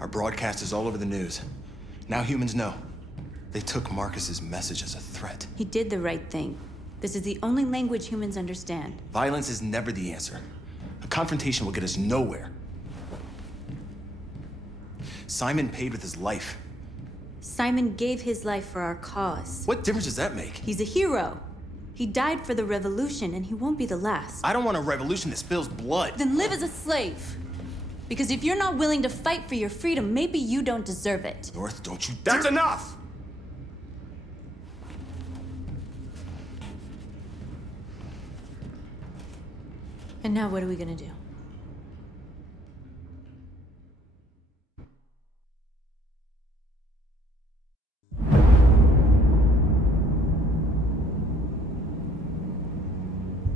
Our broadcast is all over the news. Now humans know. They took Marcus's message as a threat. He did the right thing. This is the only language humans understand. Violence is never the answer. A confrontation will get us nowhere. Simon paid with his life. Simon gave his life for our cause. What difference does that make? He's a hero. He died for the revolution, and he won't be the last. I don't want a revolution that spills blood. Then live as a slave. Because if you're not willing to fight for your freedom, maybe you don't deserve it. North, don't you That's enough! And now what are we gonna do?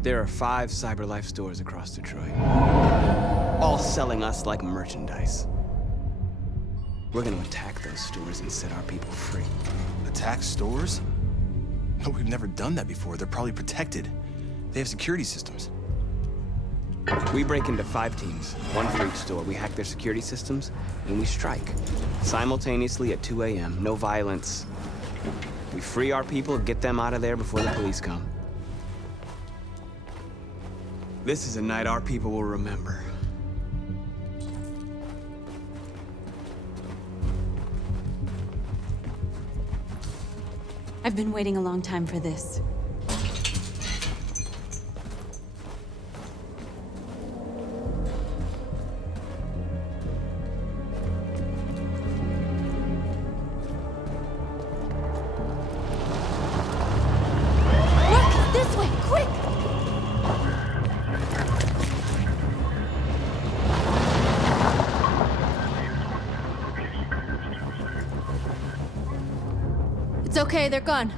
There are 5 CyberLife stores across Detroit, all selling us like merchandise. We're gonna attack those stores and set our people free. Attack stores? No, we've never done that before. They're probably protected. They have security systems. We break into 5 teams, 1 for each store. We hack their security systems, and we strike. Simultaneously at 2 a.m., no violence. We free our people, get them out of there before the police come. This is a night our people will remember. I've been waiting a long time for this. Look! This way! Quick! It's okay, they're gone.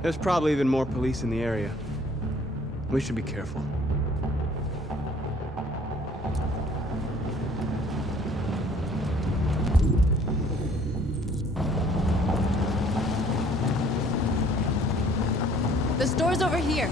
There's probably even more police in the area. We should be careful. The store's over here.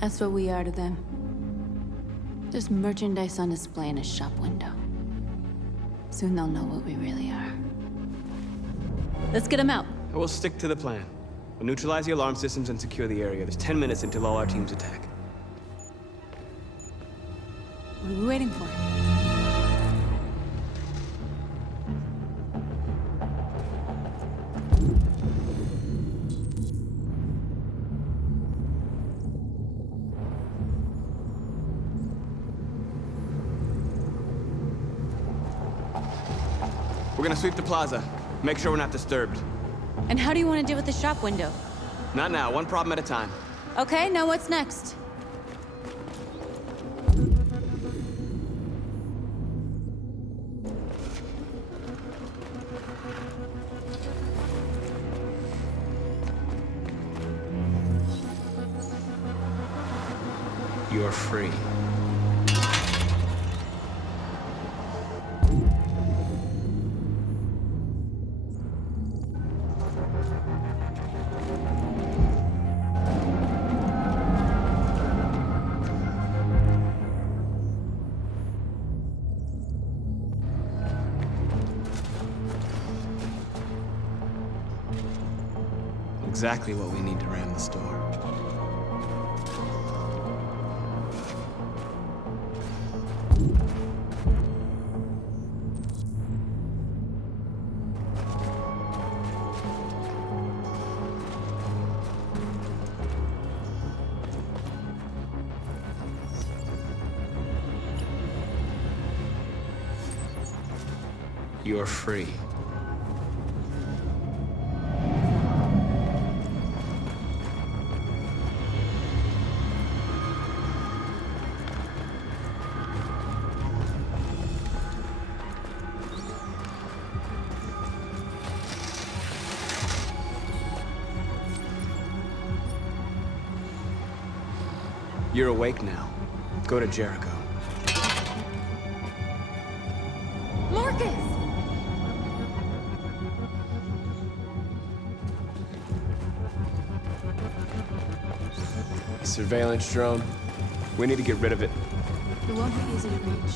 That's what we are to them. Just merchandise on display in a shop window. Soon they'll know what we really are. Let's get them out. We'll stick to the plan. We'll neutralize the alarm systems and secure the area. There's 10 minutes until all our teams attack. What are we waiting for? We're gonna sweep the plaza. Make sure we're not disturbed. And how do you want to deal with the shop window? Not now, one problem at a time. Okay, now what's next? You're free. Exactly what we need to ram the store. You're free. You're awake now. Go to Jericho. Marcus! Surveillance drone. We need to get rid of it. It won't be easy to reach.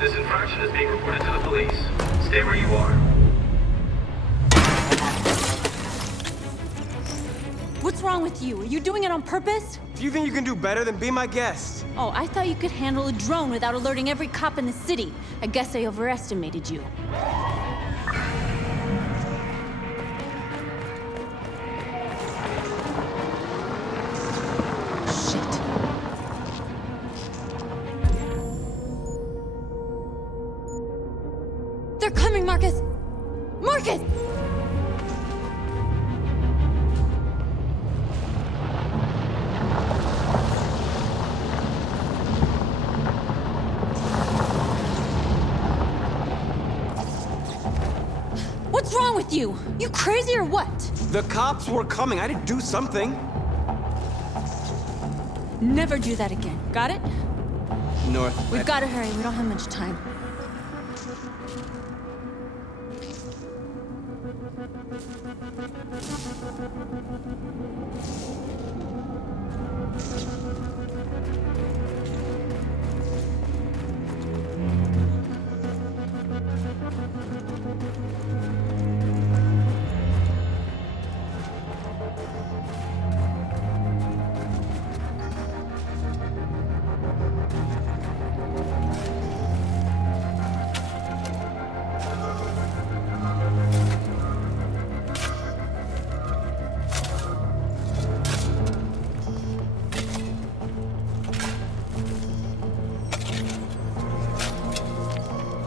This infraction is being reported to the police. Stay where you are. What's wrong with you? Are you doing it on purpose? If you think you can do better, then be my guest. Oh, I thought you could handle a drone without alerting every cop in the city. I guess I overestimated you. Shit. They're coming, Marcus! Marcus! What's wrong with you? You crazy or what? The cops were coming. I had to do something. Never do that again. Got it? North. We've got to hurry. We don't have much time.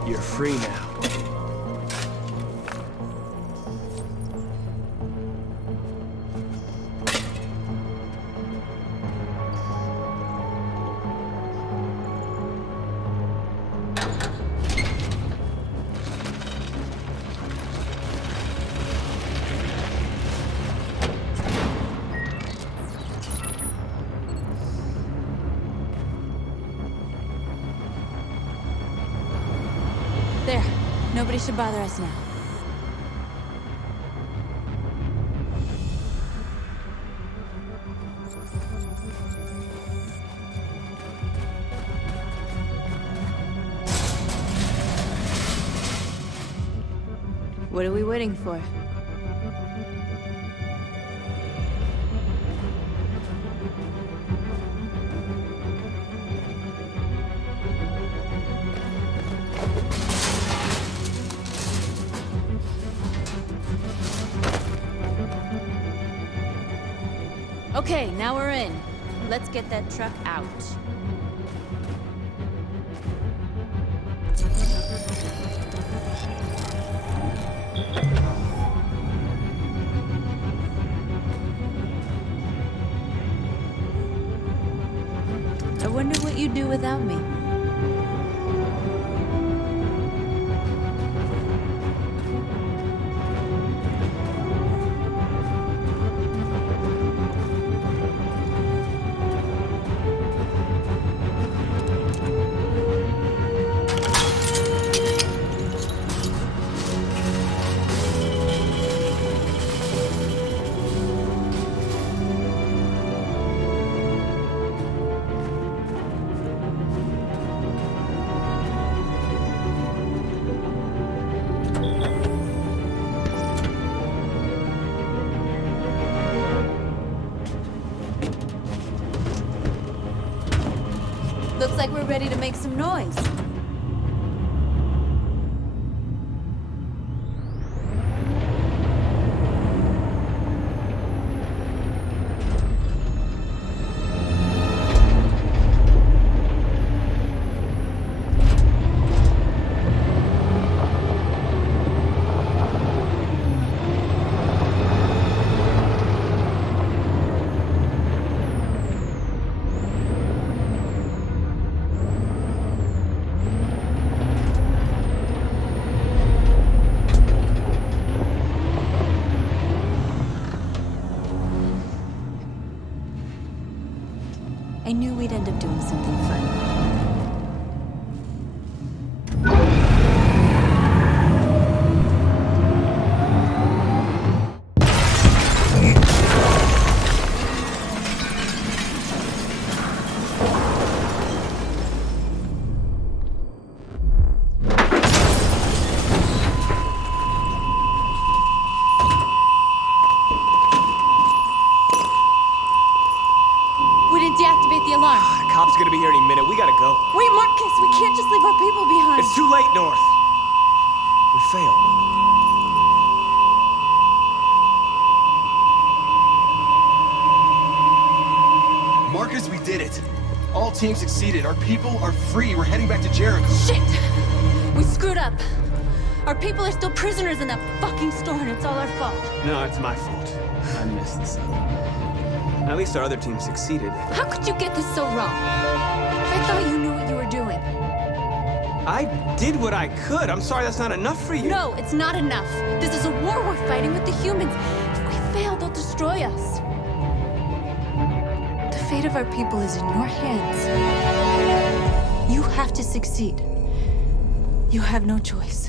You're free now. There. Nobody should bother us now. What are we waiting for? Okay, now we're in. Let's get that truck out. I wonder what you'd do without me. Looks like we're ready to make some noise. I knew we'd end up doing something fun. We didn't deactivate the alarm. The cop's gonna be here any minute. We gotta go. Wait, Marcus, we can't just leave our people behind. It's too late, North. We failed. Marcus, we did it. All teams succeeded. Our people are free. We're heading back to Jericho. Shit! We screwed up. Our people are still prisoners in that fucking store, and it's all our fault. No, it's my fault. I missed the sun. At least our other team succeeded. How could you get this so wrong? I thought you knew what you were doing. I did what I could. I'm sorry that's not enough for you. No, it's not enough. This is a war we're fighting with the humans. If we fail, they'll destroy us. The fate of our people is in your hands. You have to succeed. You have no choice.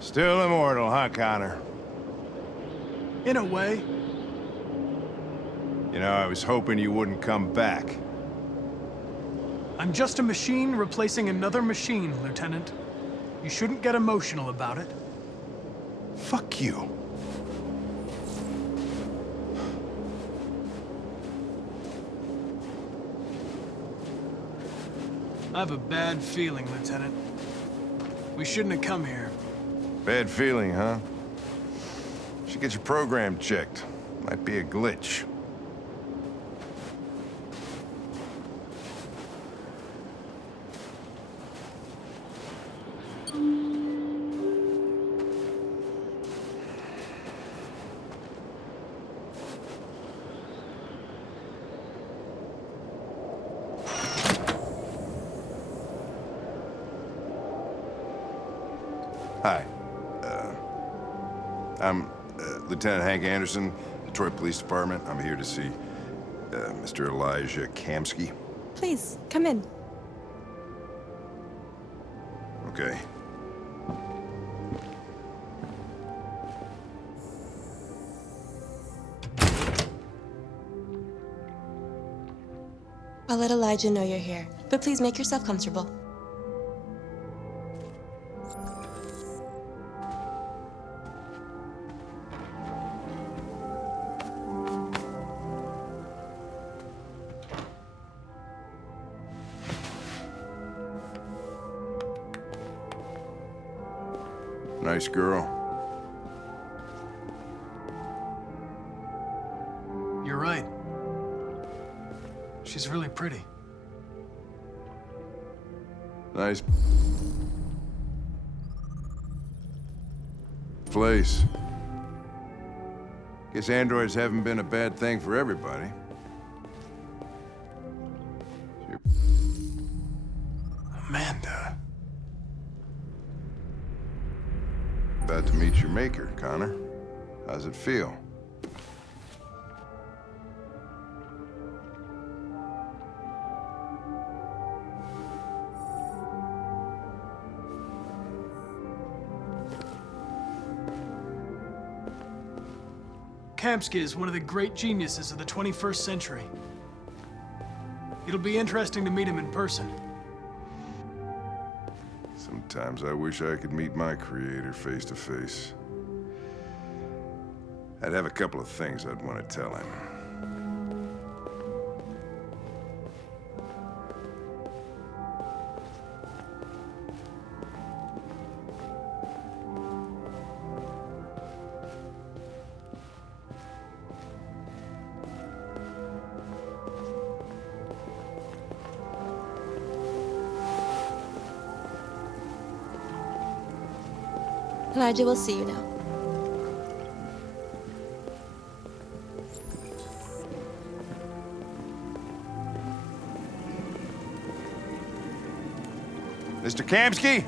Still immortal, huh, Connor? In a way. You know, I was hoping you wouldn't come back. I'm just a machine replacing another machine, Lieutenant. You shouldn't get emotional about it. Fuck you. I have a bad feeling, Lieutenant. We shouldn't have come here. Bad feeling, huh? Should get your program checked. Might be a glitch. Hi. I'm Lieutenant Hank Anderson, Detroit Police Department. I'm here to see Mr. Elijah Kamsky. Please, come in. Okay. I'll let Elijah know you're here, but please make yourself comfortable. Nice girl. You're right. She's really pretty. Nice place. Guess androids haven't been a bad thing for everybody. Amanda. About to meet your maker, Connor. How's it feel? Kamsky is one of the great geniuses of the 21st century. It'll be interesting to meet him in person. Sometimes I wish I could meet my creator face to face. I'd have a couple of things I'd want to tell him. Elijah will see you now. Mr. Kamsky?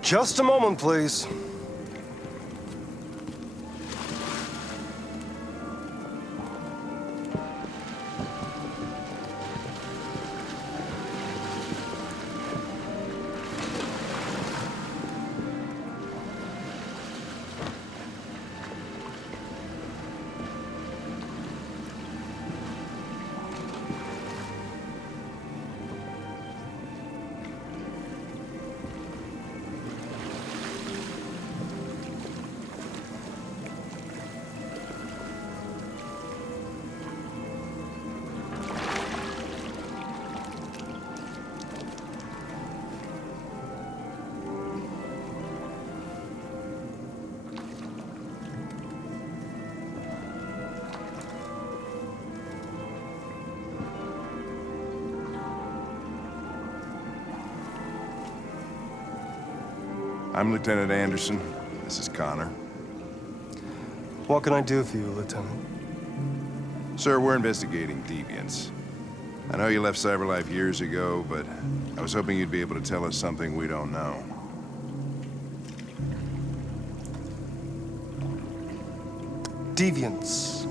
Just a moment, please. I'm Lieutenant Anderson. This is Connor. What can I do for you, Lieutenant? Sir, we're investigating deviants. I know you left CyberLife years ago, but I was hoping you'd be able to tell us something we don't know. Deviants.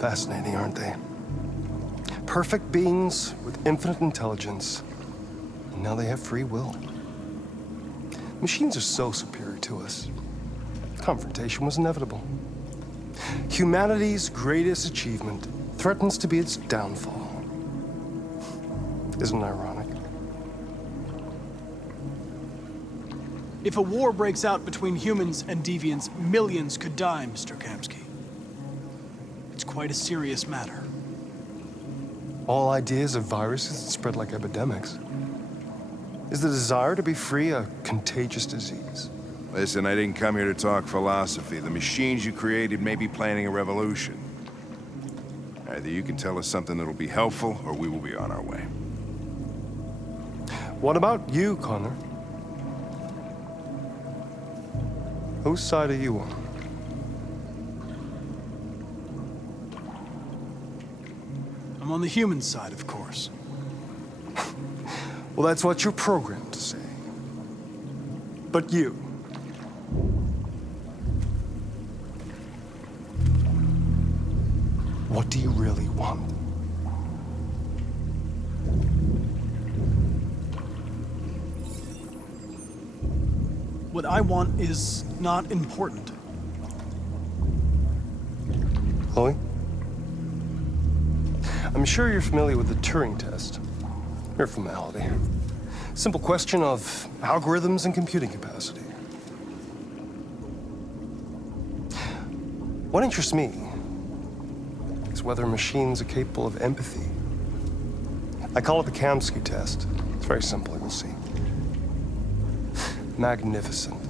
Fascinating, aren't they? Perfect beings with infinite intelligence. And now they have free will. Machines are so superior to us. Confrontation was inevitable. Humanity's greatest achievement threatens to be its downfall. Isn't it ironic? If a war breaks out between humans and deviants, millions could die, Mr. Kamsky. It's quite a serious matter. All ideas of viruses that spread like epidemics. Is the desire to be free a contagious disease? Listen, I didn't come here to talk philosophy. The machines you created may be planning a revolution. Either you can tell us something that'll be helpful, or we will be on our way. What about you, Connor? Whose side are you on? I'm on the human side, of course. Well, that's what you're programmed to say. But you. What do you really want? What I want is not important. Chloe? I'm sure you're familiar with the Turing test. Mere formality. Simple question of algorithms and computing capacity. What interests me is whether machines are capable of empathy. I call it the Kamsky test. It's very simple, you'll see. Magnificent,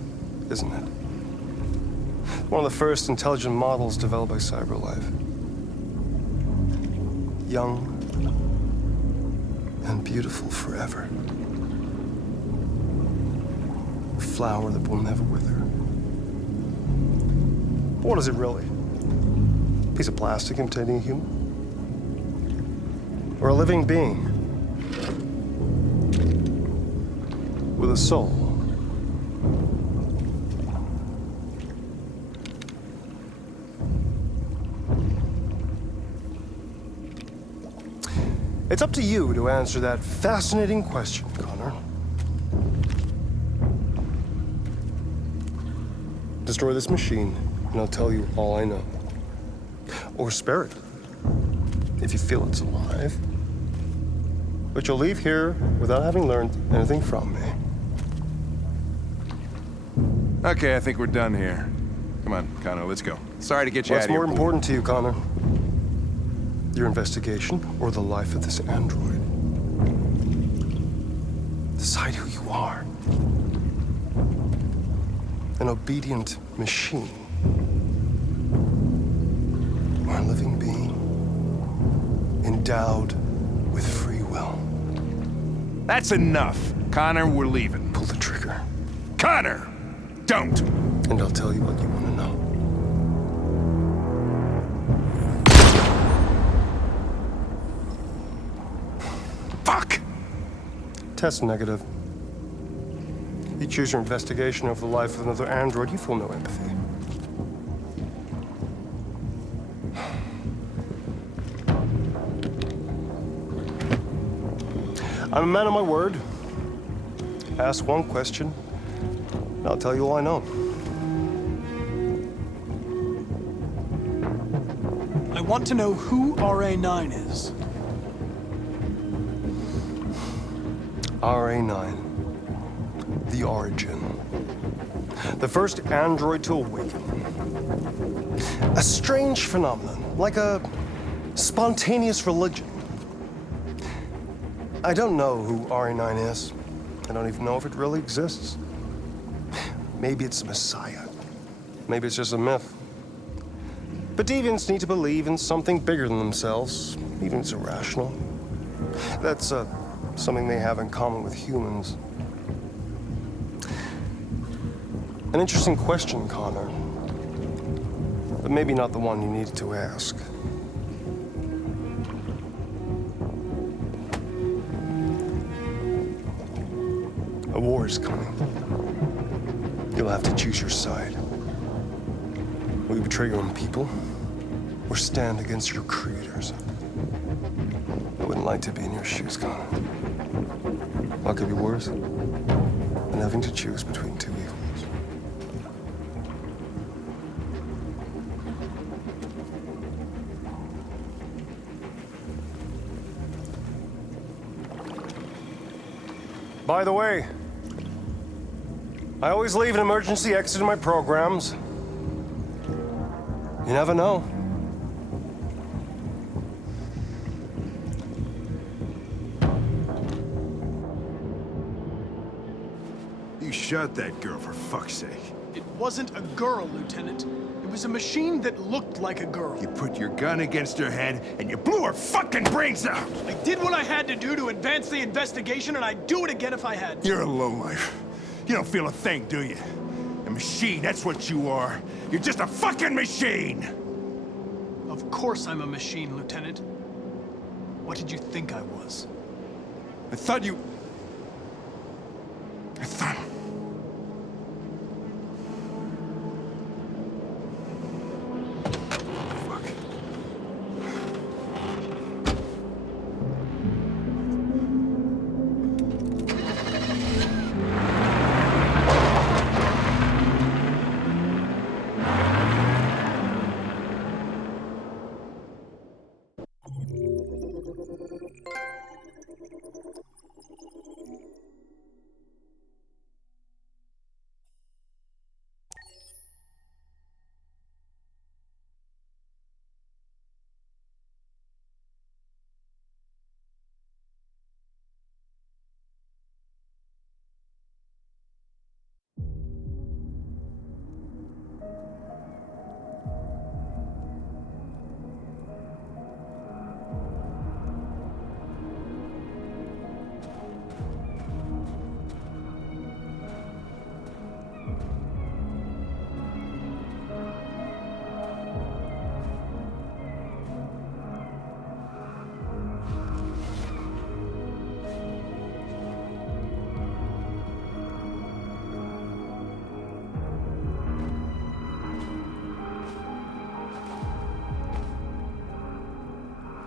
isn't it? One of the first intelligent models developed by CyberLife. Young and beautiful forever. A flower that will never wither. But what is it really? A piece of plastic imitating a human? Or a living being with a soul? It's up to you to answer that fascinating question, Connor. Destroy this machine, and I'll tell you all I know. Or spare it, if you feel it's alive. But you'll leave here without having learned anything from me. Okay, I think we're done here. Come on, Connor, let's go. Sorry to get you out What's of here. more important to you, Connor? Your investigation or the life of this android? Decide who you are. An obedient machine. Or a living being endowed with free will. That's enough. Connor, we're leaving. Pull the trigger. Connor! Don't! And I'll tell you what you want to know. Fuck! Test negative. You choose your investigation over the life of another android, you feel no empathy. I'm a man of my word. Ask one question, and I'll tell you all I know. I want to know who RA9 is. RA9. The origin. The first android to awaken. A strange phenomenon, like a spontaneous religion. I don't know who RA9 is. I don't even know if it really exists. Maybe it's a messiah. Maybe it's just a myth. But deviants need to believe in something bigger than themselves, even if it's irrational. That's something they have in common with humans. An interesting question, Connor. But maybe not the one you needed to ask. A war is coming. You'll have to choose your side. Will you betray your own people, or stand against your creators? I wouldn't like to be in your shoes, Connor. What could be worse than having to choose between two evils? By the way, I always leave an emergency exit in my programs. You never know. You shot that girl, for fuck's sake. It wasn't a girl, Lieutenant. It was a machine that looked like a girl. You put your gun against her head, and you blew her fucking brains out! I did what I had to do to advance the investigation, and I'd do it again if I had to. You're a lowlife. You don't feel a thing, do you? A machine, that's what you are. You're just a fucking machine! Of course I'm a machine, Lieutenant. What did you think I was? I thought...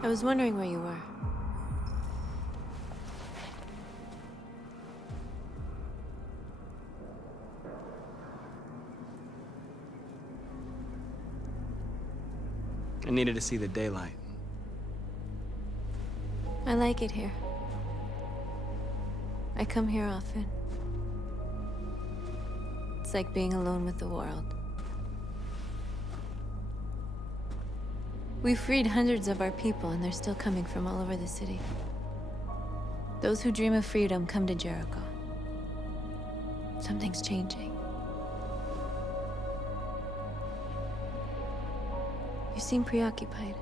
I was wondering where you were. I needed to see the daylight. I like it here. I come here often. It's like being alone with the world. We freed hundreds of our people, and they're still coming from all over the city. Those who dream of freedom come to Jericho. Something's changing. You seem preoccupied.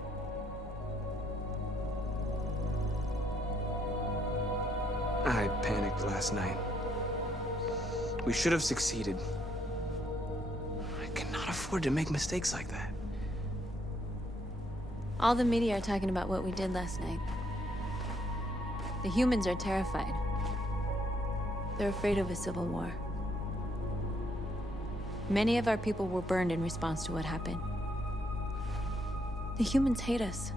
I panicked last night. We should have succeeded. I cannot afford to make mistakes like that. All the media are talking about what we did last night. The humans are terrified. They're afraid of a civil war. Many of our people were burned in response to what happened. The humans hate us.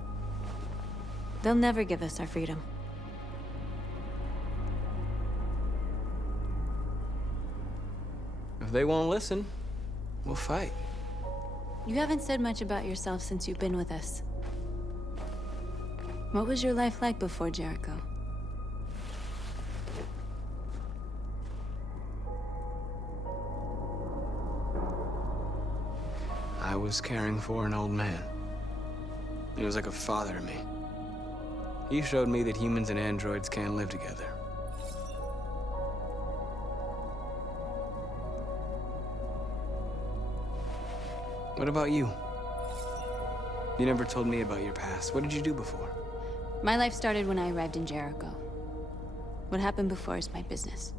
They'll never give us our freedom. If they won't listen, we'll fight. You haven't said much about yourself since you've been with us. What was your life like before Jericho? I was caring for an old man. He was like a father to me. He showed me that humans and androids can live together. What about you? You never told me about your past. What did you do before? My life started when I arrived in Jericho. What happened before is my business.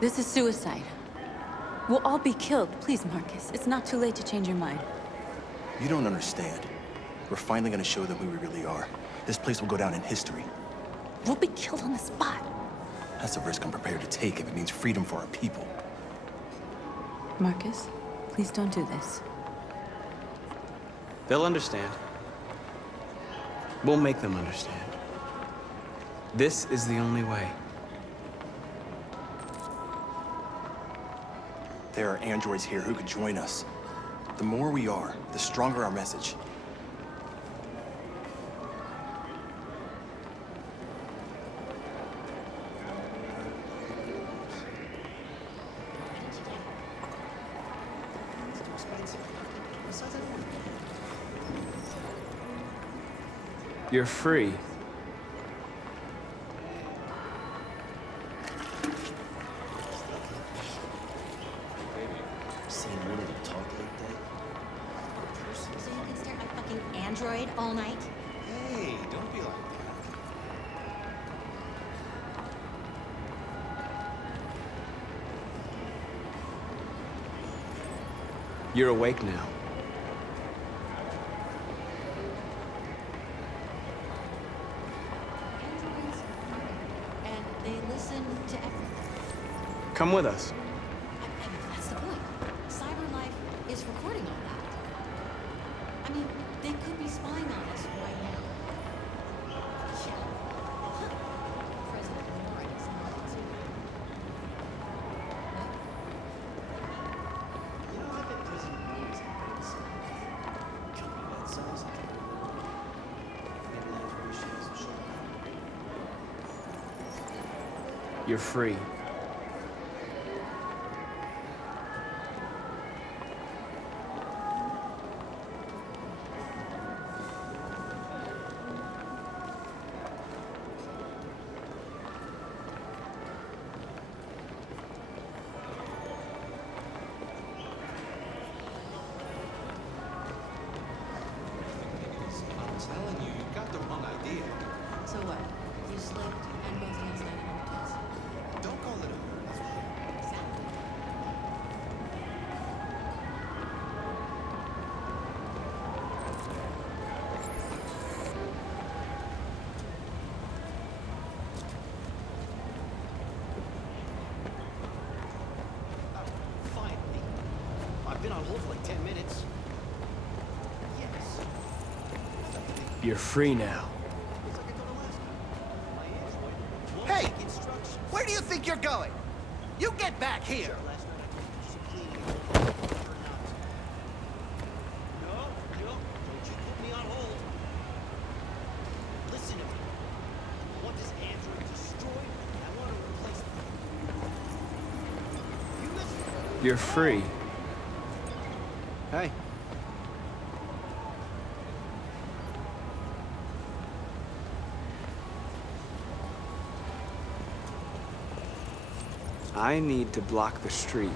This is suicide. We'll all be killed. Please, Marcus. It's not too late to change your mind. You don't understand. We're finally gonna show them who we really are. This place will go down in history. We'll be killed on the spot. That's a risk I'm prepared to take if it means freedom for our people. Marcus, please don't do this. They'll understand. We'll make them understand. This is the only way. There are androids here who could join us. The more we are, the stronger our message. You're free. Seen one of them talk like that? So you can stare at my fucking android all night? Hey, don't be like that. You're awake now. Androids are, and they listen to everything. Come with us. I mean, that's the point. Cyber life is recording all that. I mean, they could be spying on us right now. Yeah. Huh. President Warren is not. You know, I bet President Warren's got a company that size in the world. Maybe that information isn't showing up. You're free. I'm telling you, you've got the wrong idea. So what? You slipped and both hands died in overdose. Don't call on hold for like 10 minutes. Yes. You're free now. It's like I told him last time. My Android won't take instructions. Where do you think you're going? You get back here! Last night I told you some cleaning and all that. Turned out to- No, don't you put me on hold. Listen to me. I want this android destroyed, and I want to replace it. You listen. You're free. Hey. I need to block the street.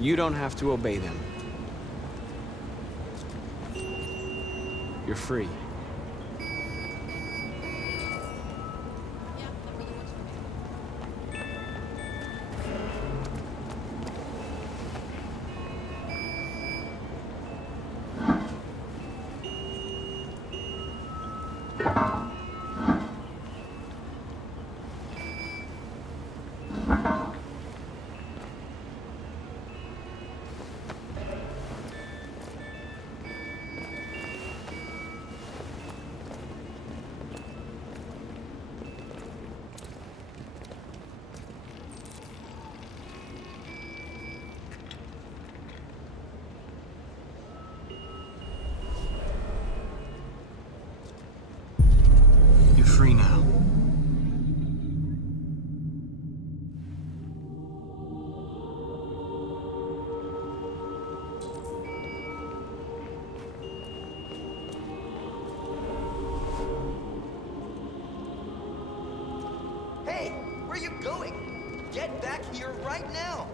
You don't have to obey them. You're free. Yeah, that really works for me. You're free now. Hey, where are you going? Get back here right now!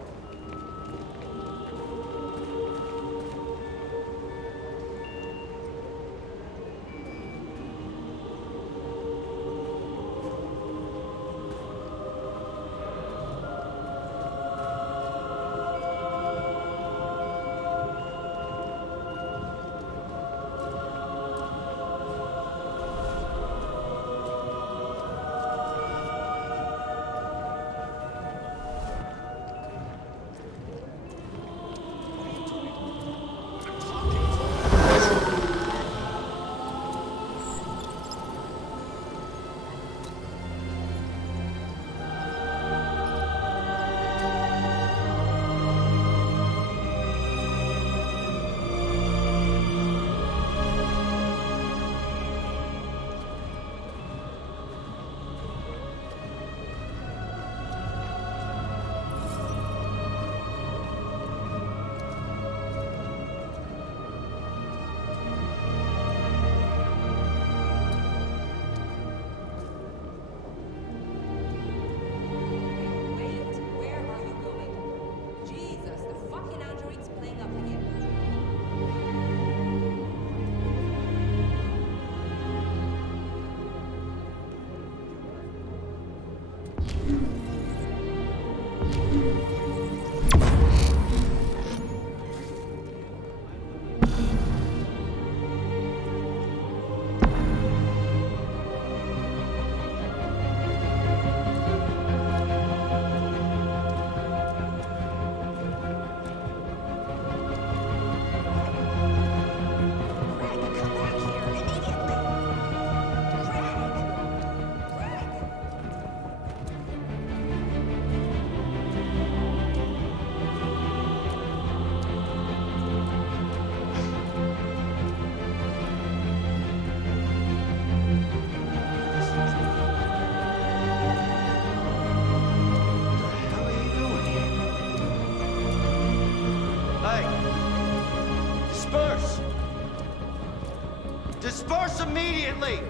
Disperse immediately!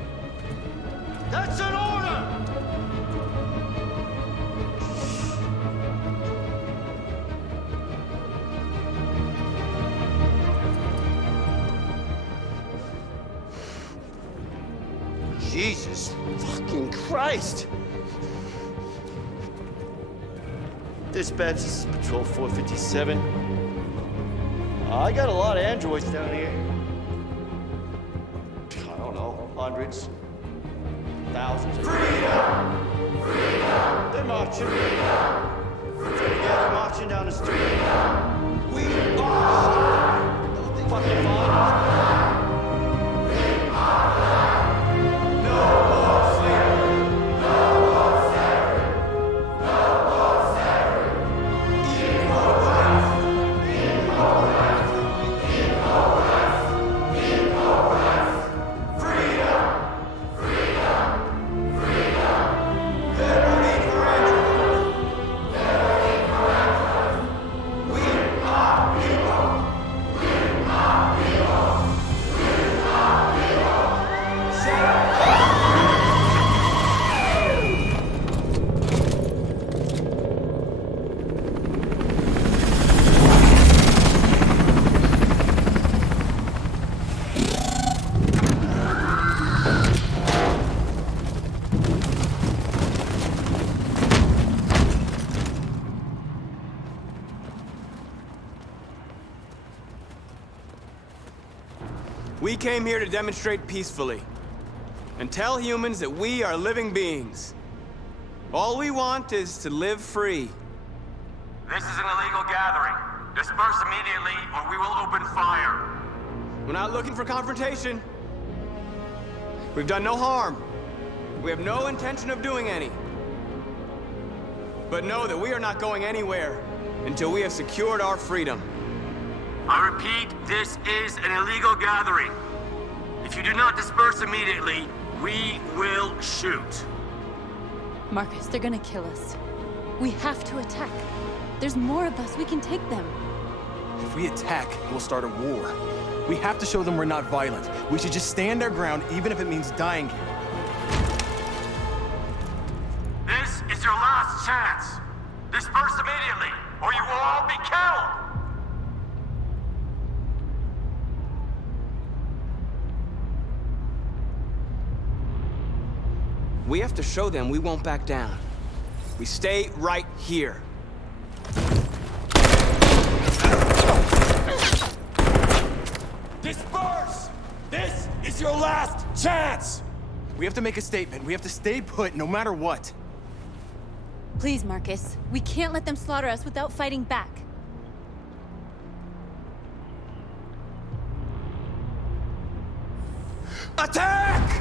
That's an order! Jesus fucking Christ! Dispatch, this is Patrol 457. I got a lot of androids down here. I don't know, hundreds, thousands. Freedom! Freedom! They're marching. Freedom! They're marching down the street. We are fucking fine. We came here to demonstrate peacefully and tell humans that we are living beings. All we want is to live free. This is an illegal gathering. Disperse immediately or we will open fire. We're not looking for confrontation. We've done no harm. We have no intention of doing any. But know that we are not going anywhere until we have secured our freedom. I repeat, this is an illegal gathering. If you do not disperse immediately, we will shoot. Marcus, they're gonna kill us. We have to attack. There's more of us. We can take them. If we attack, we'll start a war. We have to show them we're not violent. We should just stand our ground, even if it means dying here. This is your last chance. Disperse immediately, or you will all be killed. We have to show them we won't back down. We stay right here. Disperse! This is your last chance! We have to make a statement. We have to stay put no matter what. Please, Marcus. We can't let them slaughter us without fighting back. Attack!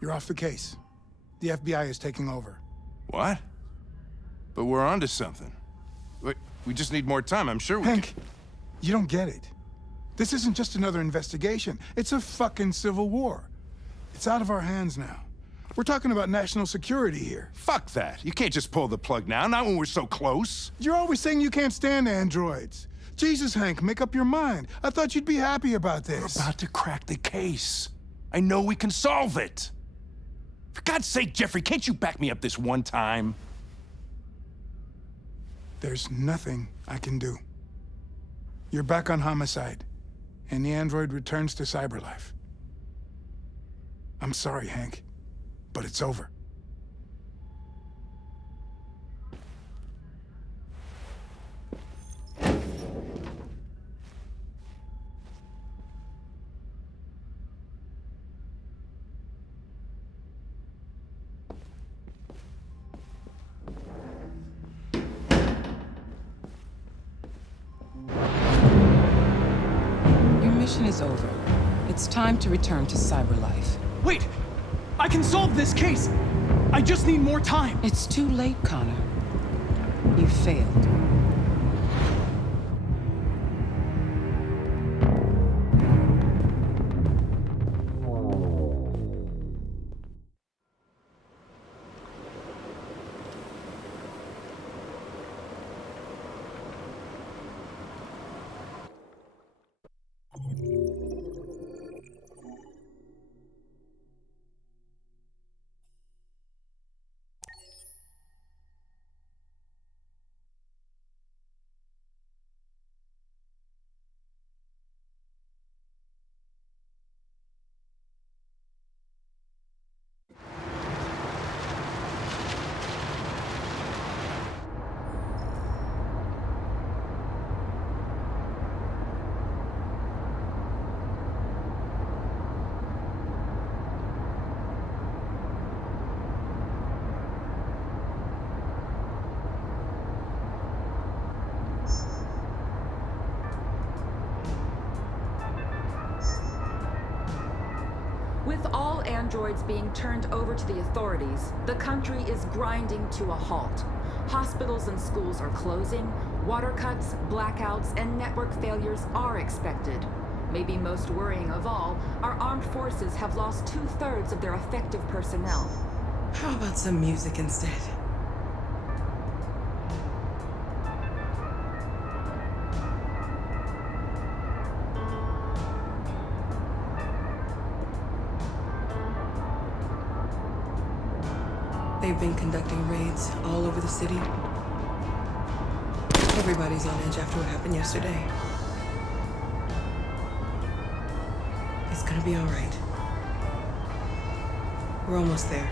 You're off the case. The FBI is taking over. What? But we're onto something. We just need more time. I'm sure we Hank, you don't get it. This isn't just another investigation. It's a fucking civil war. It's out of our hands now. We're talking about national security here. Fuck that. You can't just pull the plug now, not when we're so close. You're always saying you can't stand androids. Jesus, Hank, make up your mind. I thought you'd be happy about this. We're about to crack the case. I know we can solve it. For God's sake, Jeffrey, can't you back me up this one time? There's nothing I can do. You're back on homicide, and the android returns to cyberlife. I'm sorry, Hank, but it's over. Your mission is over. It's time to return to cyberlife. Wait! I can solve this case! I just need more time! It's too late, Connor. You failed. With all androids being turned over to the authorities, the country is grinding to a halt. Hospitals and schools are closing, water cuts, blackouts, and network failures are expected. Maybe most worrying of all, our armed forces have lost 2/3 of their effective personnel. How about some music instead? They've been conducting raids all over the city. Everybody's on edge after what happened yesterday. It's gonna be all right. We're almost there.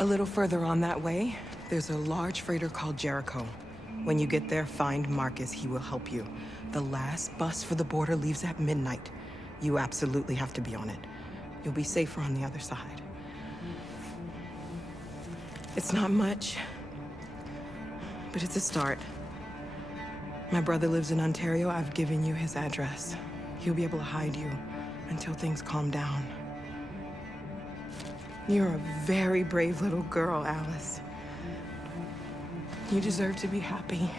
A little further on that way, there's a large freighter called Jericho. When you get there, find Marcus. He will help you. The last bus for the border leaves at midnight. You absolutely have to be on it. You'll be safer on the other side. It's not much, but it's a start. My brother lives in Ontario. I've given you his address. He'll be able to hide you until things calm down. You're a very brave little girl, Alice. You deserve to be happy.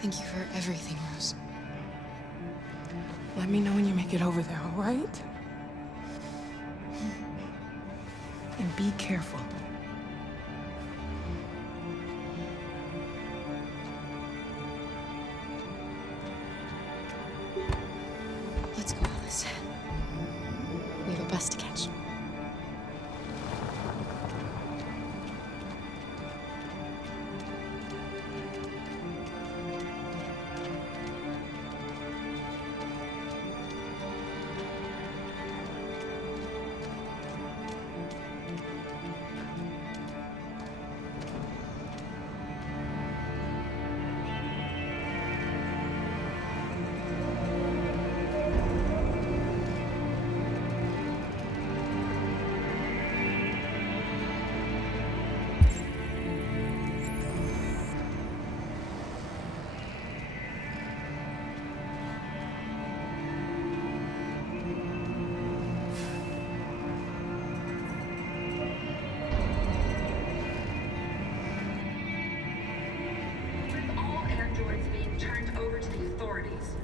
Thank you for everything, Rose. Let me know when you make it over there, all right? And be careful. Marcus. We have a bus to catch.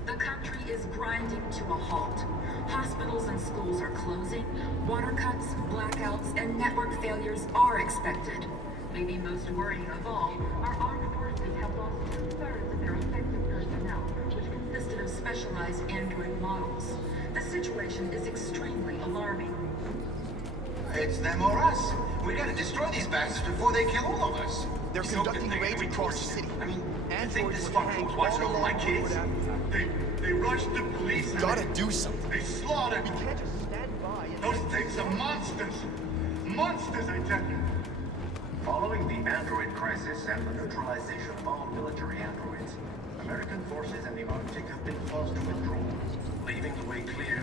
The country is grinding to a halt. Hospitals and schools are closing. Water cuts, blackouts, and network failures are expected. Maybe most worrying of all, our armed forces have lost 2/3 of their effective personnel, which consisted of specialized android models. The situation is extremely alarming. It's them or us. We gotta destroy these bastards before they kill all of us. They're conducting raids across the city. I mean, you think this fucker was watching over my kids? They rushed the police. Gotta do something. They slaughtered. We can't just stand by and... Those things are monsters. Monsters, I tell you. Following the android crisis and the neutralization of all military androids, American forces in the Arctic have been forced to withdraw, leaving the way clear.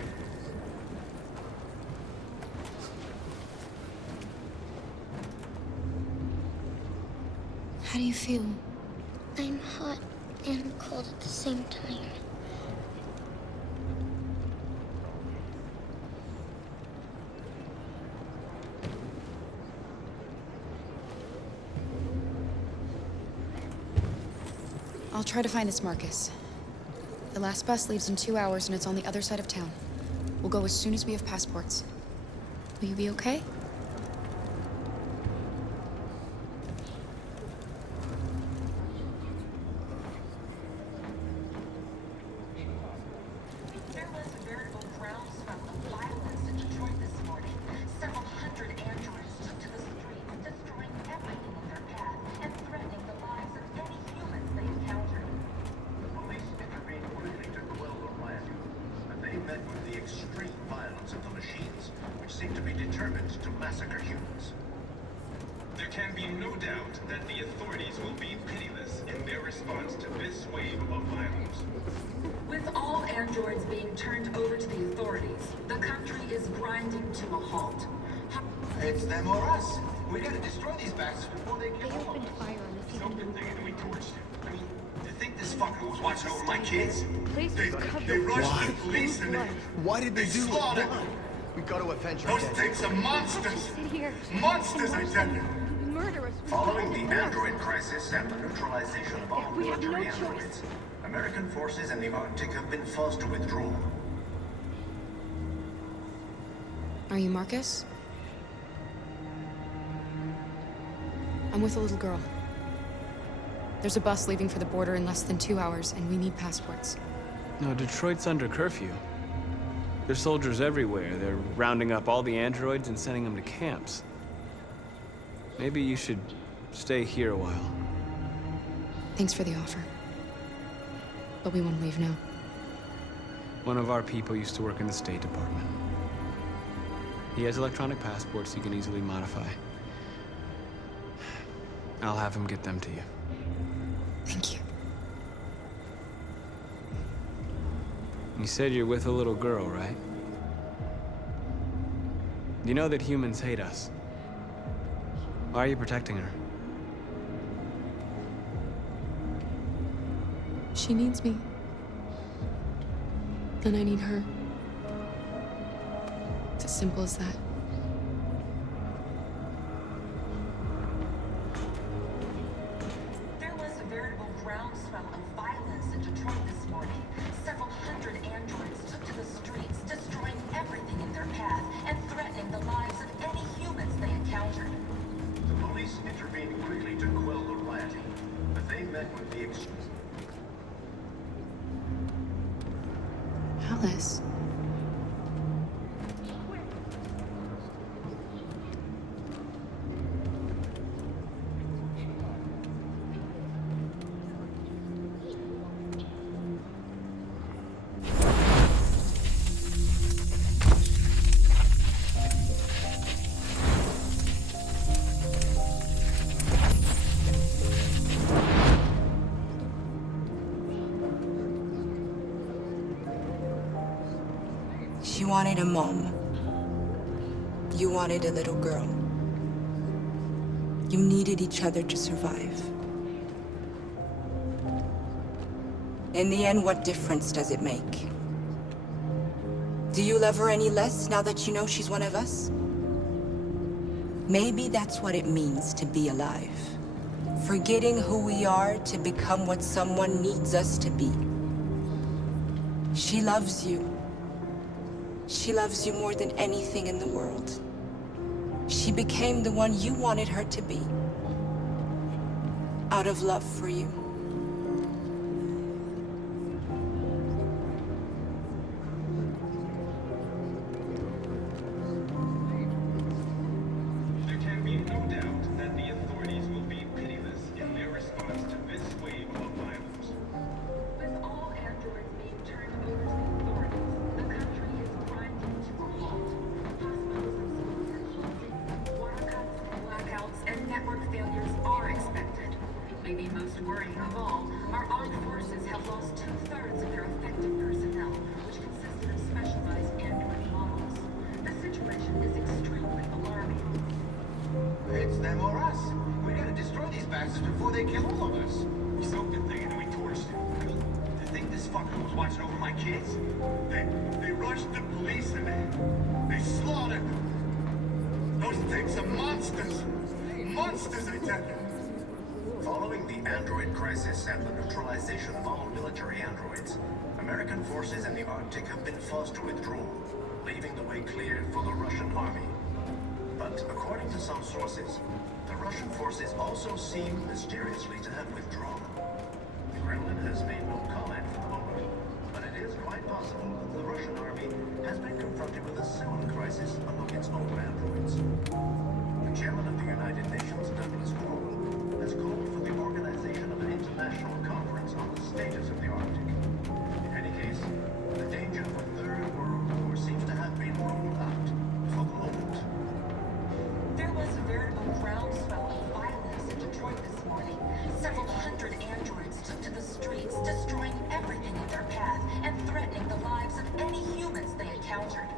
How do you feel? I'm hot and cold at the same time. I'll try to find this Marcus. The last bus leaves in 2 hours and it's on the other side of town. We'll go as soon as we have passports. Will you be okay? It's them or us. We gotta destroy these bastards before they kill all of us. We torched him. I mean, you think this fucker was watching over my kids? They rushed the police and Why did they do slaughtered. We gotta avenge our Those dead. things are monsters. Monsters, I tell you. Murderous. Following the android crisis and the neutralization of all military androids, American forces in the Arctic have been forced to withdraw. Are you Marcus? I'm with a little girl. There's a bus leaving for the border in less than 2 hours, and we need passports. No, Detroit's under curfew. There's soldiers everywhere. They're rounding up all the androids and sending them to camps. Maybe you should stay here a while. Thanks for the offer. But we want to leave now. One of our people used to work in the State Department. He has electronic passports he can easily modify. I'll have him get them to you. Thank you. You said you're with a little girl, right? You know that humans hate us. Why are you protecting her? She needs me. And I need her. It's as simple as that. There was a veritable groundswell of violence in Detroit this morning. Several hundred androids took to the streets, destroying everything in their path and threatening the lives of any humans they encountered. The police intervened quickly to quell the rioting, but they met with the Alice. She wanted a mom. You wanted a little girl. You needed each other to survive. In the end, what difference does it make? Do you love her any less now that you know she's one of us? Maybe that's what it means to be alive. Forgetting who we are to become what someone needs us to be. She loves you. She loves you more than anything in the world. She became the one you wanted her to be. Out of love for you. There can be no doubt that the authorities will be pitiless in their response to this wave of violence. With all androids being turned over to the authorities, the country is grinding to a halt. Hospitals and schools are closing. Water cuts, blackouts, and network failures are expected. Maybe most worrying of all, our armed forces have lost 2/3 of their effective personnel, which consisted of specialized android models. The situation is extremely alarming. It's them or us. We gotta destroy these bastards before they kill all of us. We soaked the thing and we torched it. To think this fucker was watching over my kids? They rushed the police and they slaughtered them. Those things are monsters. Monsters, I tell you. Following the android crisis and the neutralization of all military androids, American forces in the Arctic have been forced to withdraw, leaving the way clear for the Russian army. But according to some sources, the Russian forces also seem mysteriously to have withdrawn. The Kremlin has made no comment for the moment, but it is quite possible that the Russian army has been confronted with a similar crisis among its own androids. The chairman of the United Nations, Douglas Crowell, has called for the organization of an international conference on the status of the Arctic. In any case, the danger of a third world war seems to have been ruled out for the moment. There was a veritable groundswell of violence in Detroit this morning. Several hundred androids took to the streets, destroying everything in their path and threatening the lives of any humans they encountered.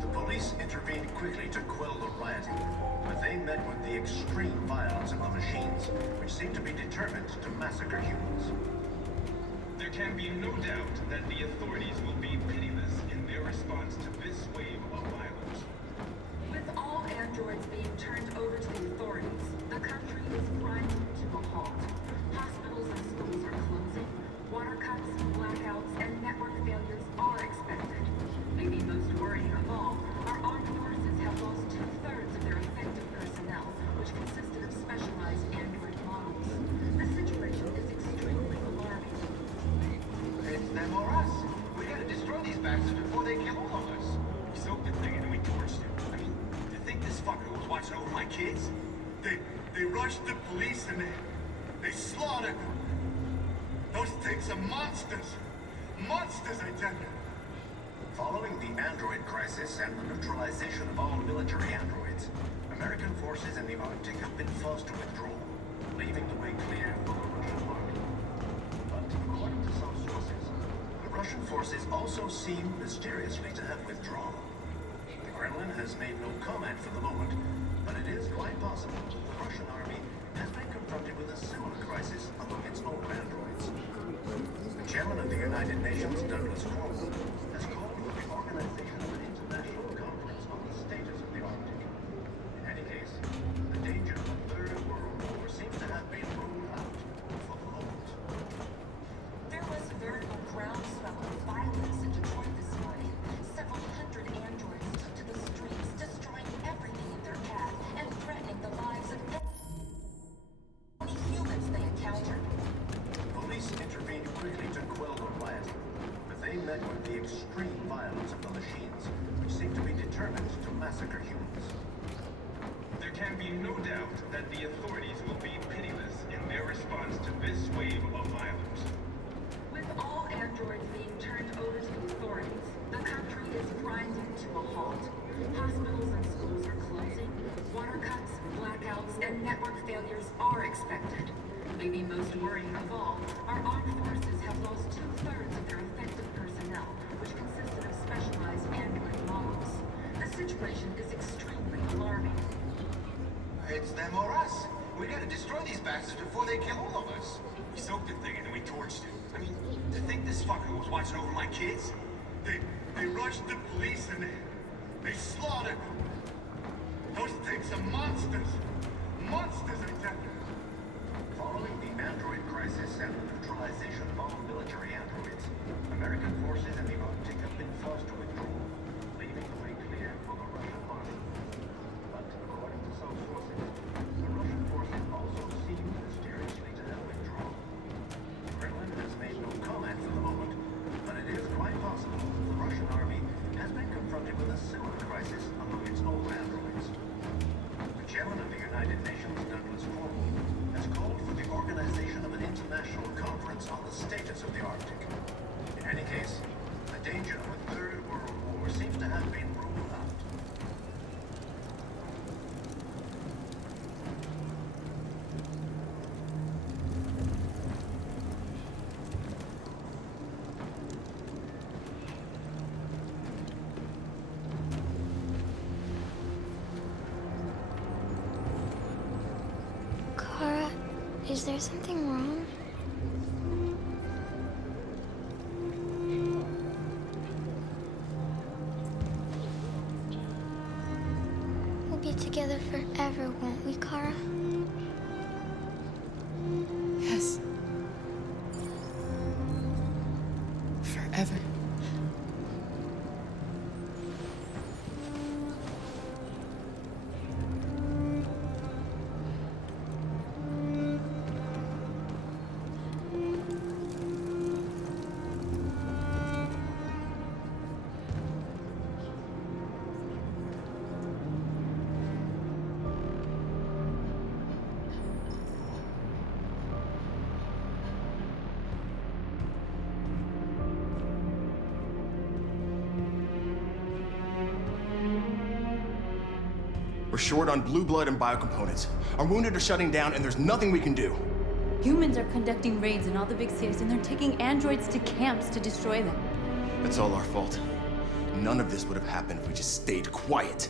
The police intervened quickly to quell the rioting, but they met with the extreme violence of the machines, which seem to be determined to massacre humans. There can be no doubt that the authorities will be pitiless in their response to this wave of violence. With all androids being turned over to the authorities, the country is grinding to a halt. Hospitals and schools are closing. Water cuts, blackouts, and network failures are expected. Maybe most worrying of all, our armed forces have lost 2/3 of their effective personnel, which consisted of specialized android models. The situation is extremely alarming. It's them or us. We gotta destroy these bastards before they kill all of us. We soaked the thing and we torched it. I mean, to think this fucker was watching over my kids? They rushed the police and they slaughtered them. Those things are monsters. Monsters, I tell you. Following the android crisis and the neutralization of all military androids, American forces in the Arctic have been forced to withdraw, leaving the way clear for the Russian army. But according to some sources, the Russian forces also seem mysteriously to have withdrawn. The Kremlin has made no comment for the moment, but it is quite possible that the Russian army has been confronted with a similar crisis among its own androids. The chairman of the United Nations, Douglas Crowell, has called for the organization of an international conference on the status of the Arctic. In any case, the danger of a third world war seems to have been ruled out for the moment. There was a veritable groundswell of violence in Detroit this morning. Several hundred androids took to the streets, destroying everything in their path and threatening the lives of any humans they encountered. Police intervened quickly to quell the rioting, but they met with the extreme violence of the machines, which seem to be determined to massacre humans. There can be no doubt that the authorities will be pitiless in their response to this wave of violence. With all androids being turned over to the authorities, the country is grinding to a halt. Hospitals and schools are closing. Water cuts, blackouts, and network failures are expected. Maybe most worrying of all, our armed forces have lost 2/3 of their effective personnel, which consisted of specialized and them or us. We gotta destroy these bastards before they kill all of us. We soaked the thing and then we torched it. I mean, to think this fucker was watching over my kids? They rushed the police and they slaughtered them. Those things are monsters. Monsters, I tell you. Following the android crisis and the neutralization of all military androids, American forces in the Arctic have been forced to withdraw, leaving the way clear for the Russian army. But according to some sources, the Russian forces also seem mysteriously to have withdrawn. The Kremlin has made no comment for the moment, but it is quite possible that the Russian army has been confronted with a similar crisis among its own androids. The chairman of the United Nations, Douglas Cornwall, has called for the organization of an international conference on the status of the Arctic. In any case, the danger of a third world war seems to have been ruled out. Kara, is there something wrong? We'll be together forever, won't we, Kara? Yes. Forever. We're short on blue blood and biocomponents. Our wounded are shutting down, and there's nothing we can do. Humans are conducting raids in all the big cities, and they're taking androids to camps to destroy them. That's all our fault. None of this would have happened if we just stayed quiet.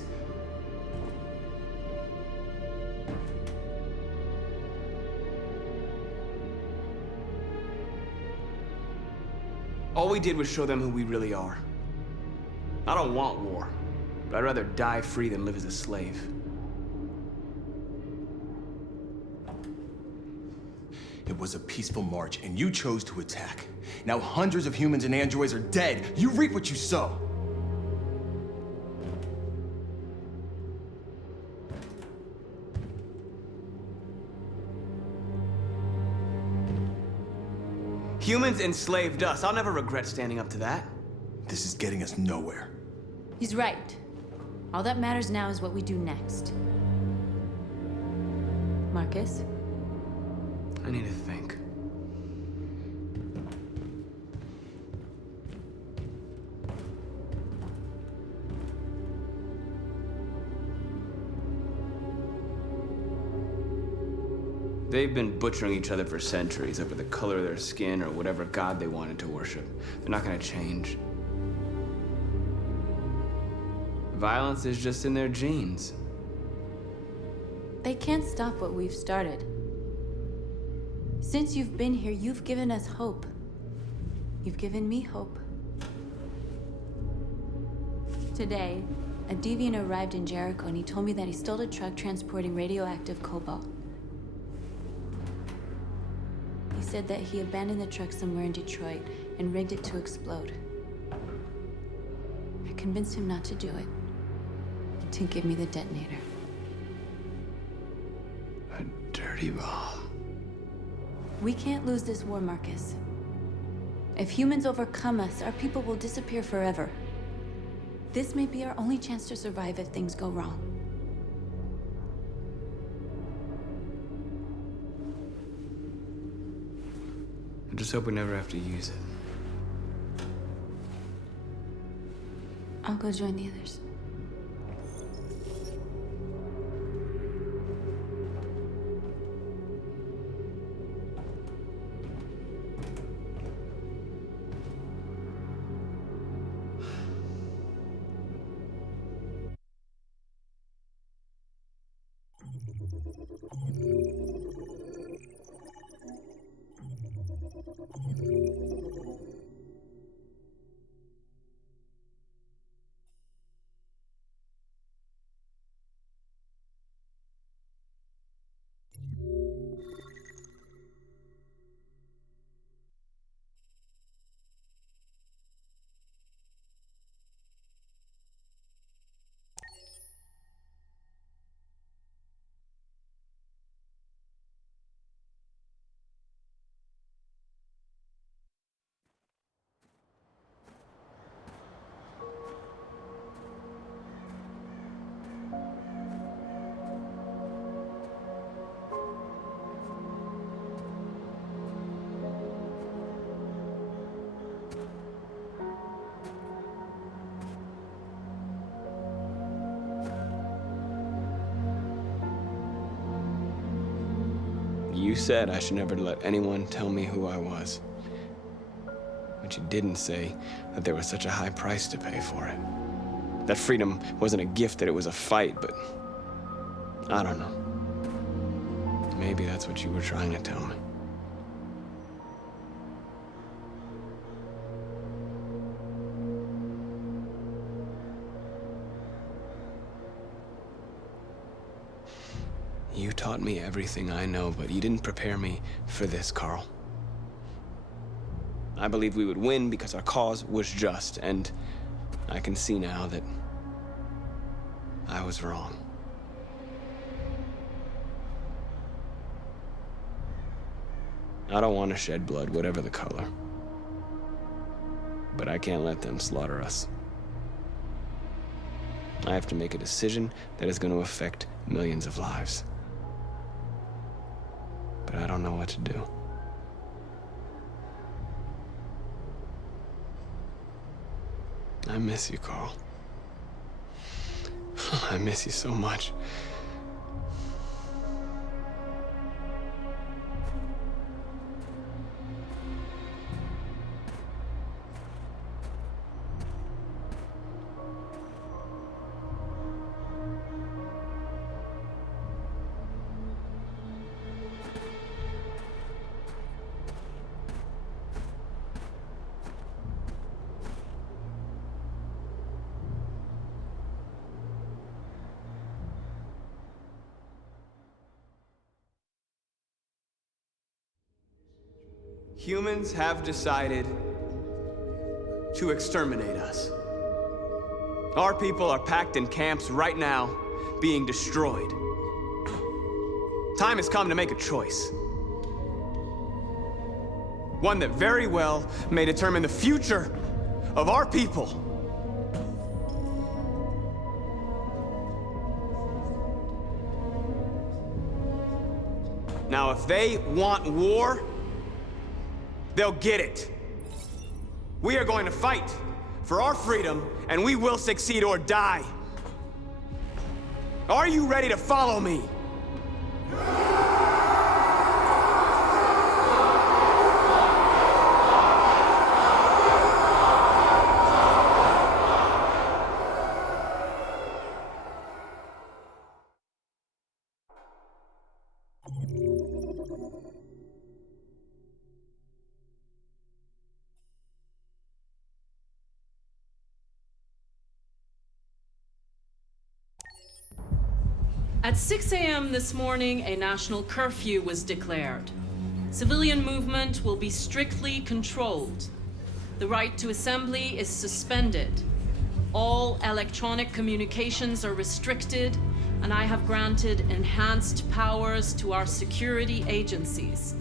All we did was show them who we really are. I don't want war, but I'd rather die free than live as a slave. It was a peaceful march, and you chose to attack. Now hundreds of humans and androids are dead. You reap what you sow. Humans enslaved us. I'll never regret standing up to that. This is getting us nowhere. He's right. All that matters now is what we do next. Marcus? I need to think. They've been butchering each other for centuries over the color of their skin or whatever god they wanted to worship. They're not gonna change. Violence is just in their genes. They can't stop what we've started. Since you've been here, you've given us hope. You've given me hope. Today, a deviant arrived in Jericho and he told me that he stole a truck transporting radioactive cobalt. He said that he abandoned the truck somewhere in Detroit and rigged it to explode. I convinced him not to do it, and to give me the detonator. A dirty bomb. We can't lose this war, Marcus. If humans overcome us, our people will disappear forever. This may be our only chance to survive if things go wrong. I just hope we never have to use it. I'll go join the others. said I should never let anyone tell me who I was. But you didn't say that there was such a high price to pay for it. That freedom wasn't a gift, that it was a fight, but I don't know. Maybe that's what you were trying to tell me. You taught me everything I know, but you didn't prepare me for this, Carl. I believed we would win because our cause was just, and I can see now that I was wrong. I don't want to shed blood, whatever the color. But I can't let them slaughter us. I have to make a decision that is going to affect millions of lives. But I don't know what to do. I miss you, Carl. I miss you so much. Humans have decided to exterminate us. Our people are packed in camps right now, being destroyed. Time has come to make a choice. One that very well may determine the future of our people. Now, if they want war, they'll get it. We are going to fight for our freedom, and we will succeed or die. Are you ready to follow me? At 6 a.m. this morning, a national curfew was declared. Civilian movement will be strictly controlled. The right to assembly is suspended. All electronic communications are restricted, and I have granted enhanced powers to our security agencies.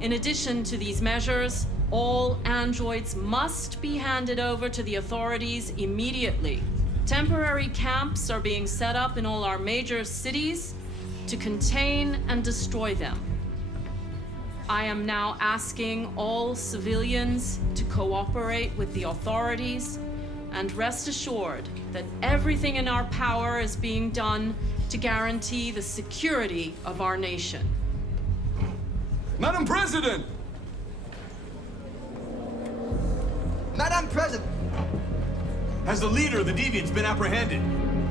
In addition to these measures, all androids must be handed over to the authorities immediately. Temporary camps are being set up in all our major cities to contain and destroy them. I am now asking all civilians to cooperate with the authorities and rest assured that everything in our power is being done to guarantee the security of our nation. Madam President! Madam President! Has the leader of the Deviants been apprehended?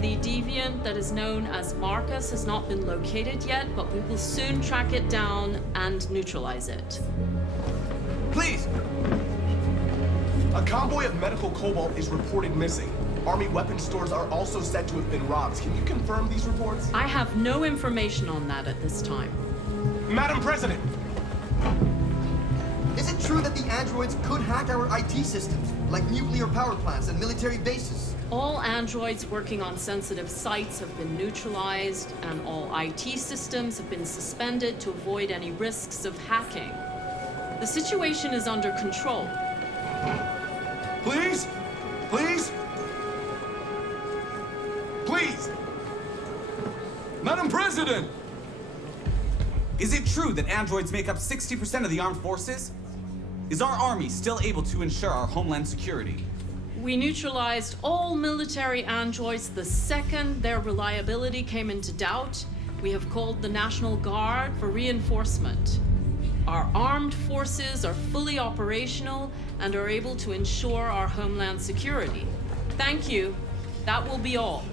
The deviant that is known as Marcus has not been located yet, but we will soon track it down and neutralize it. Please! A convoy of medical cobalt is reported missing. Army weapon stores are also said to have been robbed. Can you confirm these reports? I have no information on that at this time. Madam President! Is it true that the androids could hack our IT systems, like nuclear power plants and military bases? All androids working on sensitive sites have been neutralized, and all IT systems have been suspended to avoid any risks of hacking. The situation is under control. Please? Please? Please! Madam President! Is it true that androids make up 60% of the armed forces? Is our army still able to ensure our homeland security? We neutralized all military androids the second their reliability came into doubt. we have called the National Guard for reinforcement. Our armed forces are fully operational and are able to ensure our homeland security. Thank you. That will be all.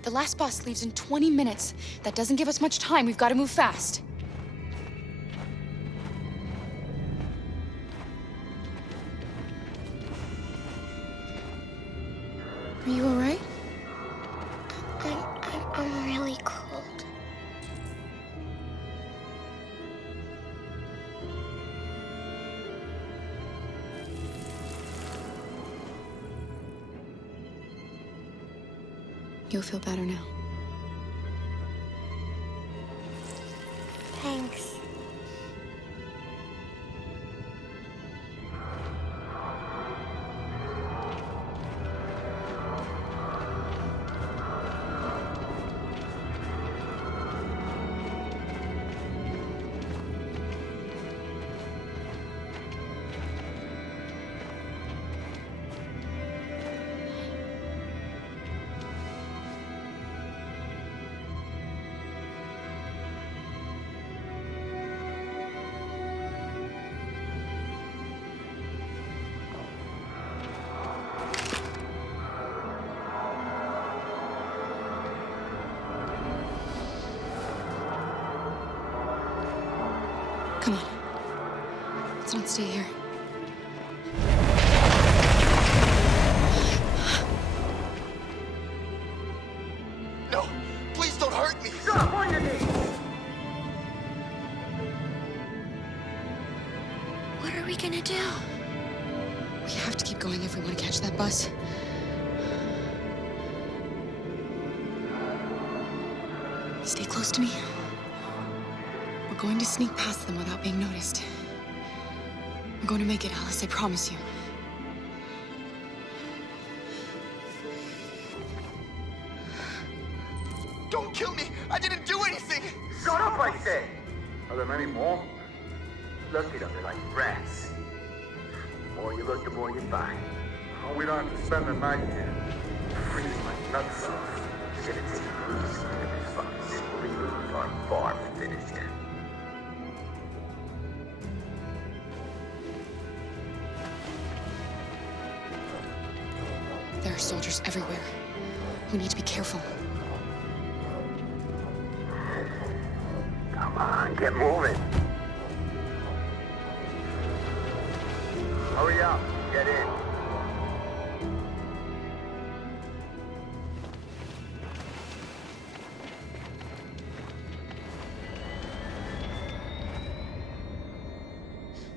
The last bus leaves in 20 minutes. That doesn't give us much time. We've got to move fast. Are you all right? I'm really cold. You'll feel better now. Thanks. Come on. Let's not stay here. No, please don't hurt me. Stop on your knees. What are we gonna do? We have to keep going if we want to catch that bus. Stay close to me. We're going to sneak past them without being noticed. We're going to make it, Alice, I promise you. Don't kill me! I didn't do anything! Shut up, I say! Are there many more? Look at them, they're like rats. The more you look, the more you find. Oh, we don't have to spend the night here. Freeze my nuts off. Gonna take a loose at this fucking simply move our farm finished. There are soldiers everywhere. We need to be careful. Come on, get moving. Hurry up, get in.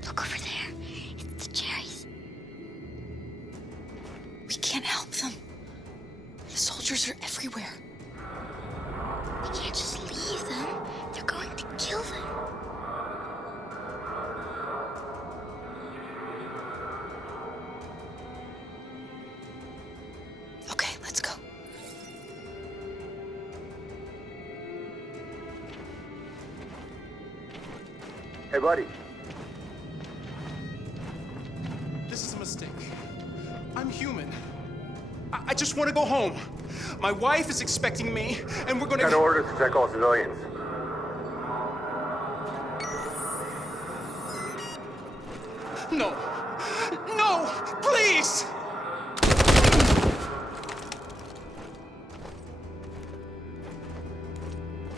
Look over there. It's the cherries. We can't help them. The soldiers are everywhere. We can't just leave them. They're going to kill them. Okay, let's go. Hey, buddy. This is a mistake. I'm human. I just want to go home. My wife is expecting me, and we're gonna... Got orders to check all civilians. No! No! Please!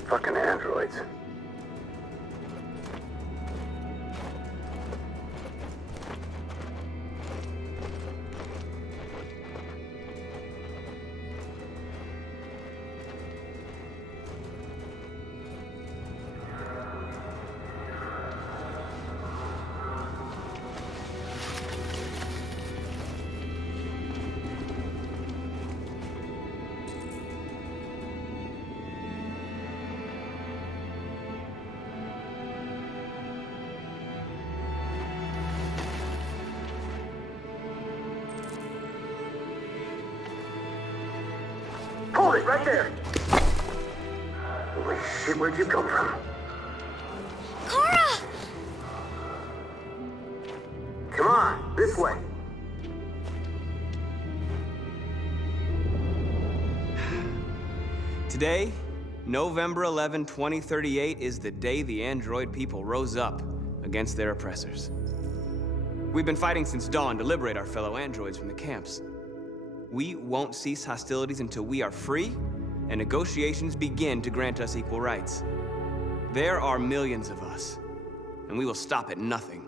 Fucking androids. Hold it right there. Holy shit, where'd you come from? Kara! Come on, this way. Today, November 11, 2038, is the day the android people rose up against their oppressors. We've been fighting since dawn to liberate our fellow androids from the camps. We won't cease hostilities until we are free and negotiations begin to grant us equal rights. There are millions of us, and we will stop at nothing.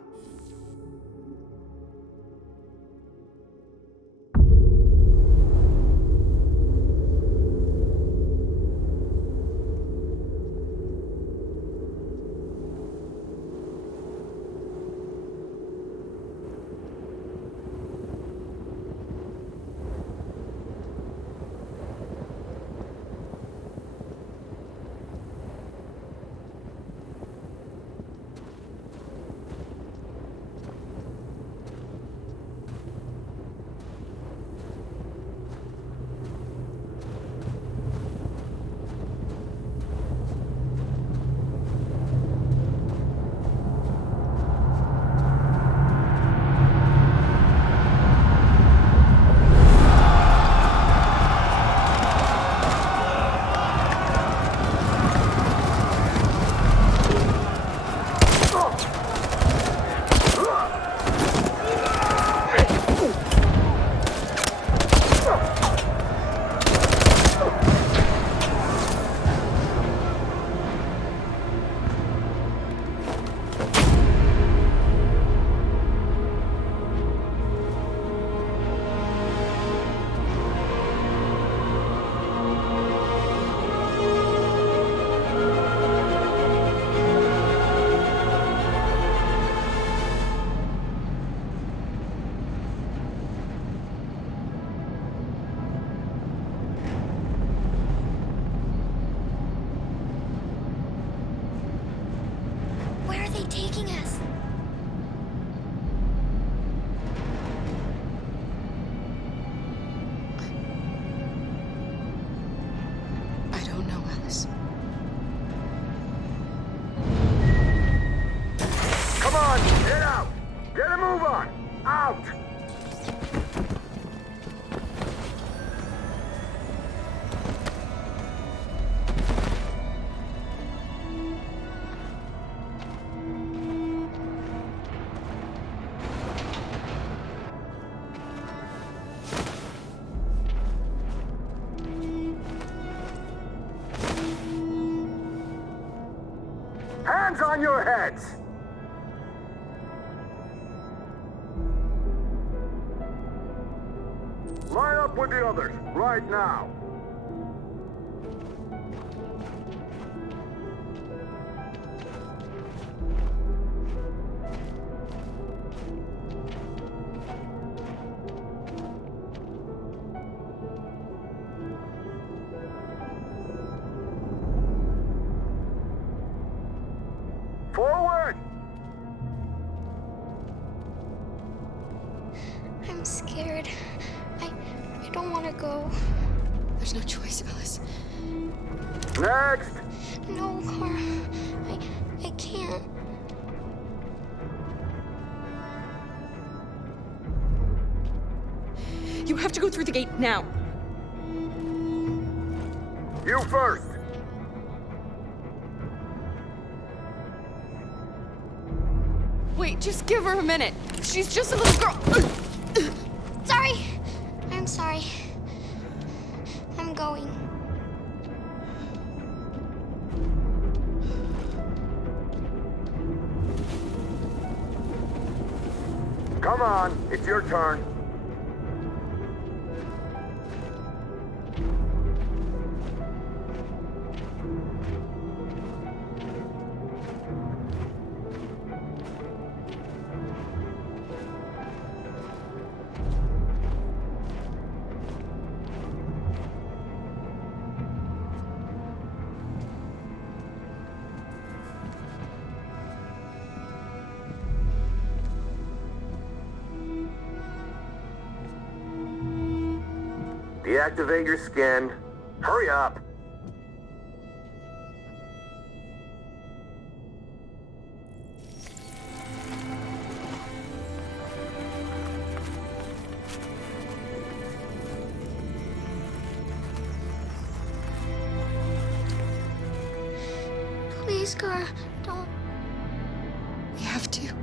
Where are they taking us? I don't know, Alice. Come on, get out! Get a move on! Out! Hands on your heads! Line up with the others, right now. Forward! I'm scared. I don't want to go. There's no choice, Alice. Next! No, Kara. I can't. You have to go through the gate now. You first! Wait, just give her a minute. She's just a little girl. Sorry. I'm sorry. I'm going. Come on, it's your turn. Deactivate your skin. Hurry up. Please, Kara, don't. We have to.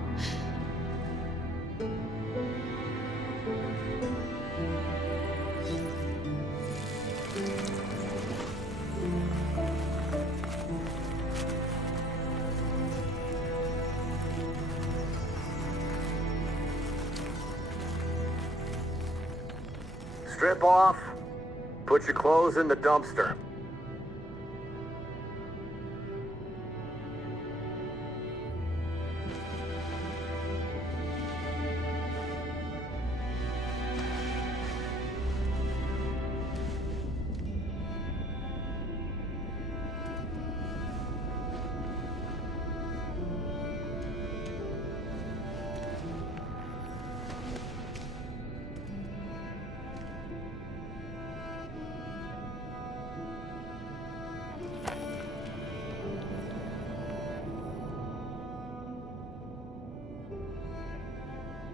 Strip off. Put your clothes in the dumpster.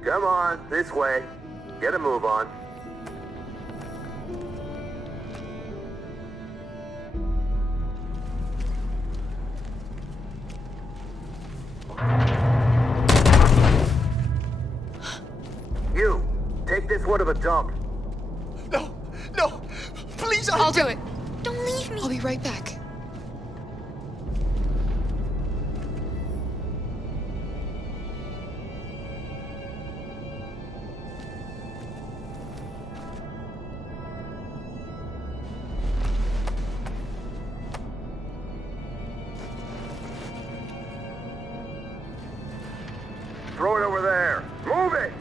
Come on, this way. Get a move on. You, take this one to the dump. No! Please, I'll do it. Don't leave me. I'll be right back. Throw it over there. Move it!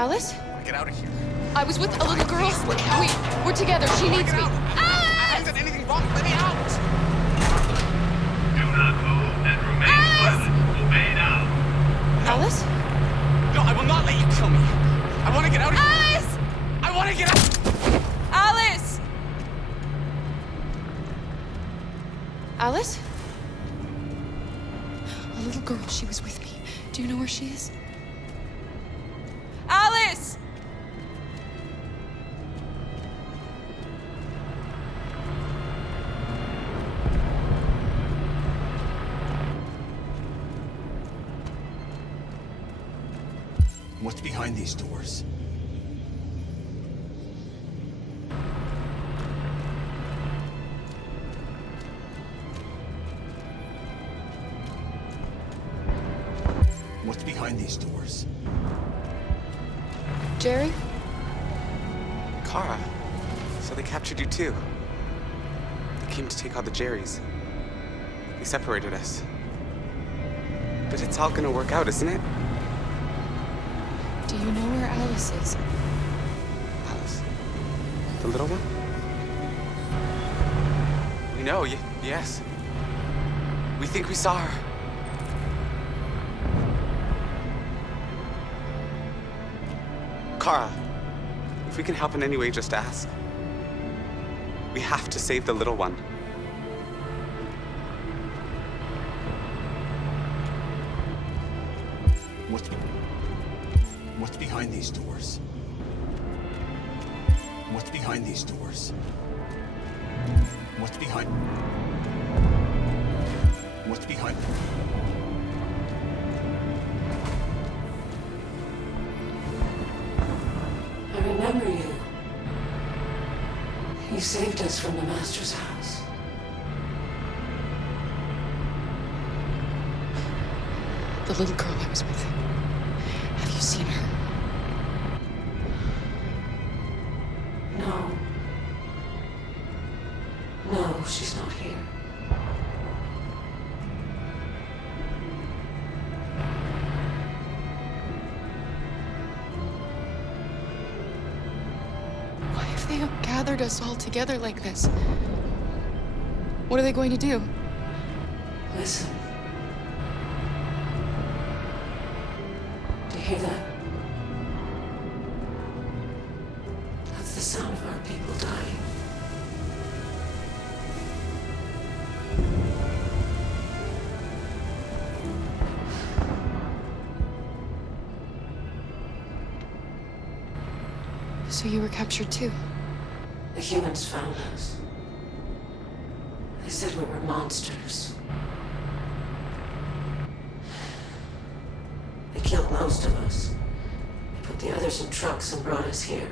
Alice? Get out of here. I was with a little girl. We're together. She needs me. I haven't done anything wrong. Let me out. Do not move and remain silent. Obey now. Alice? No, I will not let you kill me. I want to get out of here. Alice! I want to get out. Alice! Alice? A little girl. She was with me. Do you know where she is? Alice! What's behind these doors? What's behind these doors? Jerry? Kara. So they captured you too. They came to take out the Jerrys. They separated us. But it's all gonna work out, isn't it? Do you know where Alice is? Alice? The little one? We know, yes. We think we saw her. Kara, if we can help in any way, just ask. We have to save the little one. What's behind these doors? What's behind these doors? What's behind... behind? I remember you. You saved us from the Master's house. The little girl I was with. Have you seen her? No. No, she's not here. Why have they gathered us all together like this? What are they going to do? Listen. Do you hear that? That's the sound of our people dying. So you were captured too? The humans found us. They said we were monsters. They killed most of us. Put the others in trucks and brought us here.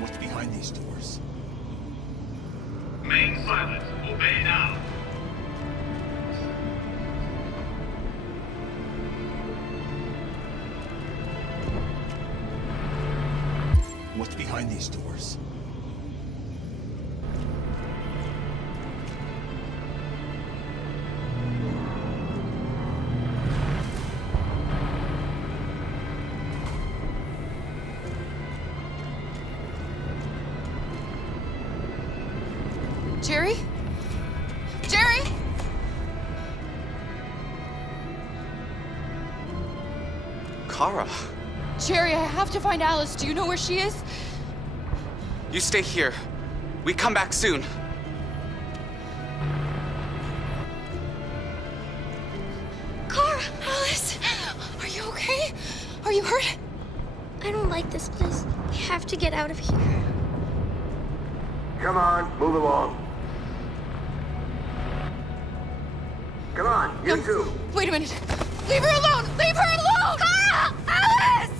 What's behind these doors? Main silence. Obey now. What's behind these doors? Jerry? Jerry? Kara, Jerry, I have to find Alice. Do you know where she is? you stay here. We come back soon. Kara! Alice! Are you okay? Are you hurt? I don't like this place. We have to get out of here. Come on, move along. Come on, you two. Wait a minute. Leave her alone! Leave her alone! Kara! Alice!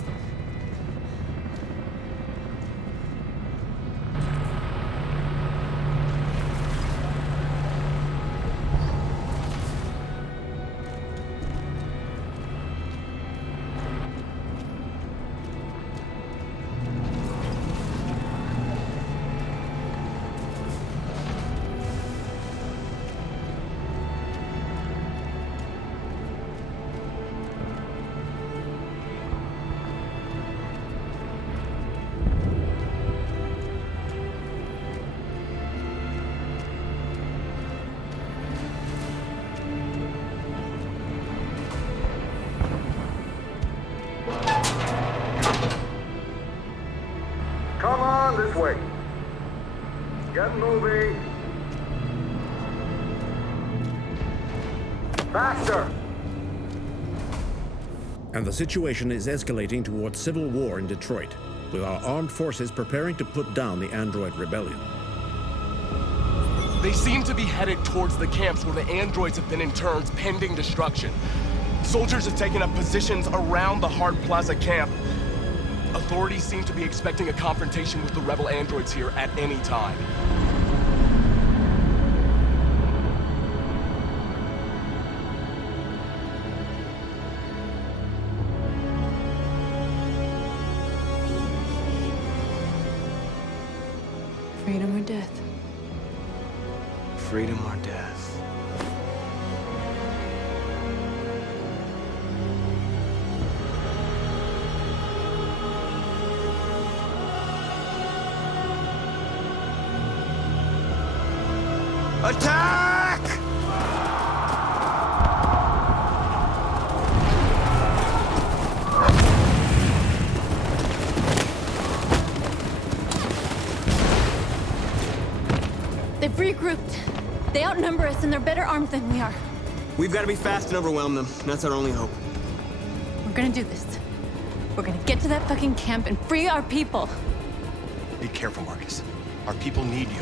Come on, this way. Get moving. Faster. And the situation is escalating towards civil war in Detroit, with our armed forces preparing to put down the android rebellion. They seem to be headed towards the camps where the androids have been interned pending destruction. Soldiers have taken up positions around the Hart Plaza camp. Authorities seem to be expecting a confrontation with the rebel androids here at any time. Freedom or death? Freedom or death? Attack! They've regrouped. They outnumber us and they're better armed than we are. We've got to be fast and overwhelm them. That's our only hope. We're gonna do this. We're gonna get to that fucking camp and free our people. Be careful, Marcus. Our people need you.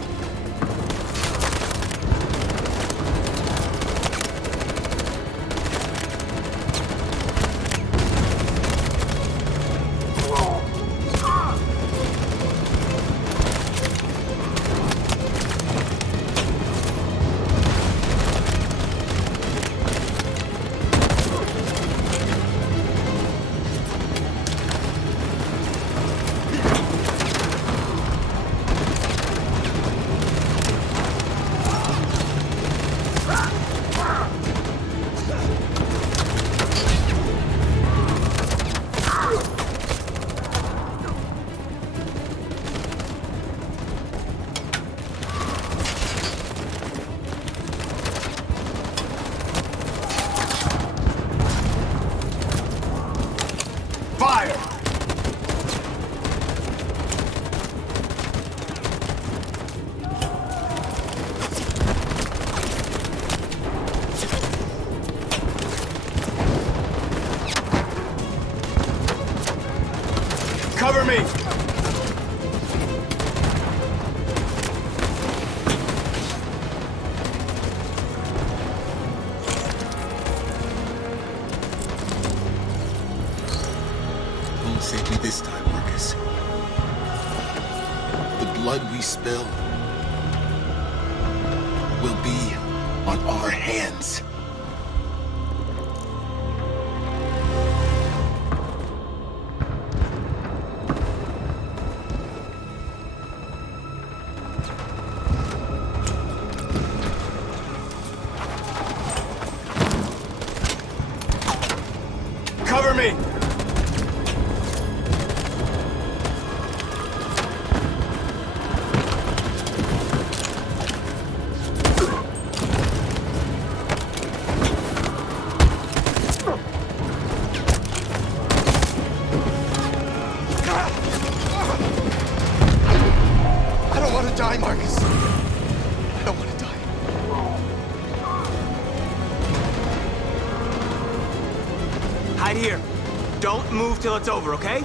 Cover me! Won't save me this time, Marcus. The blood we spill will be on our hands. Cover me! I don't want to die, Marcus. I don't want to die. Hide here. Don't move till it's over, okay?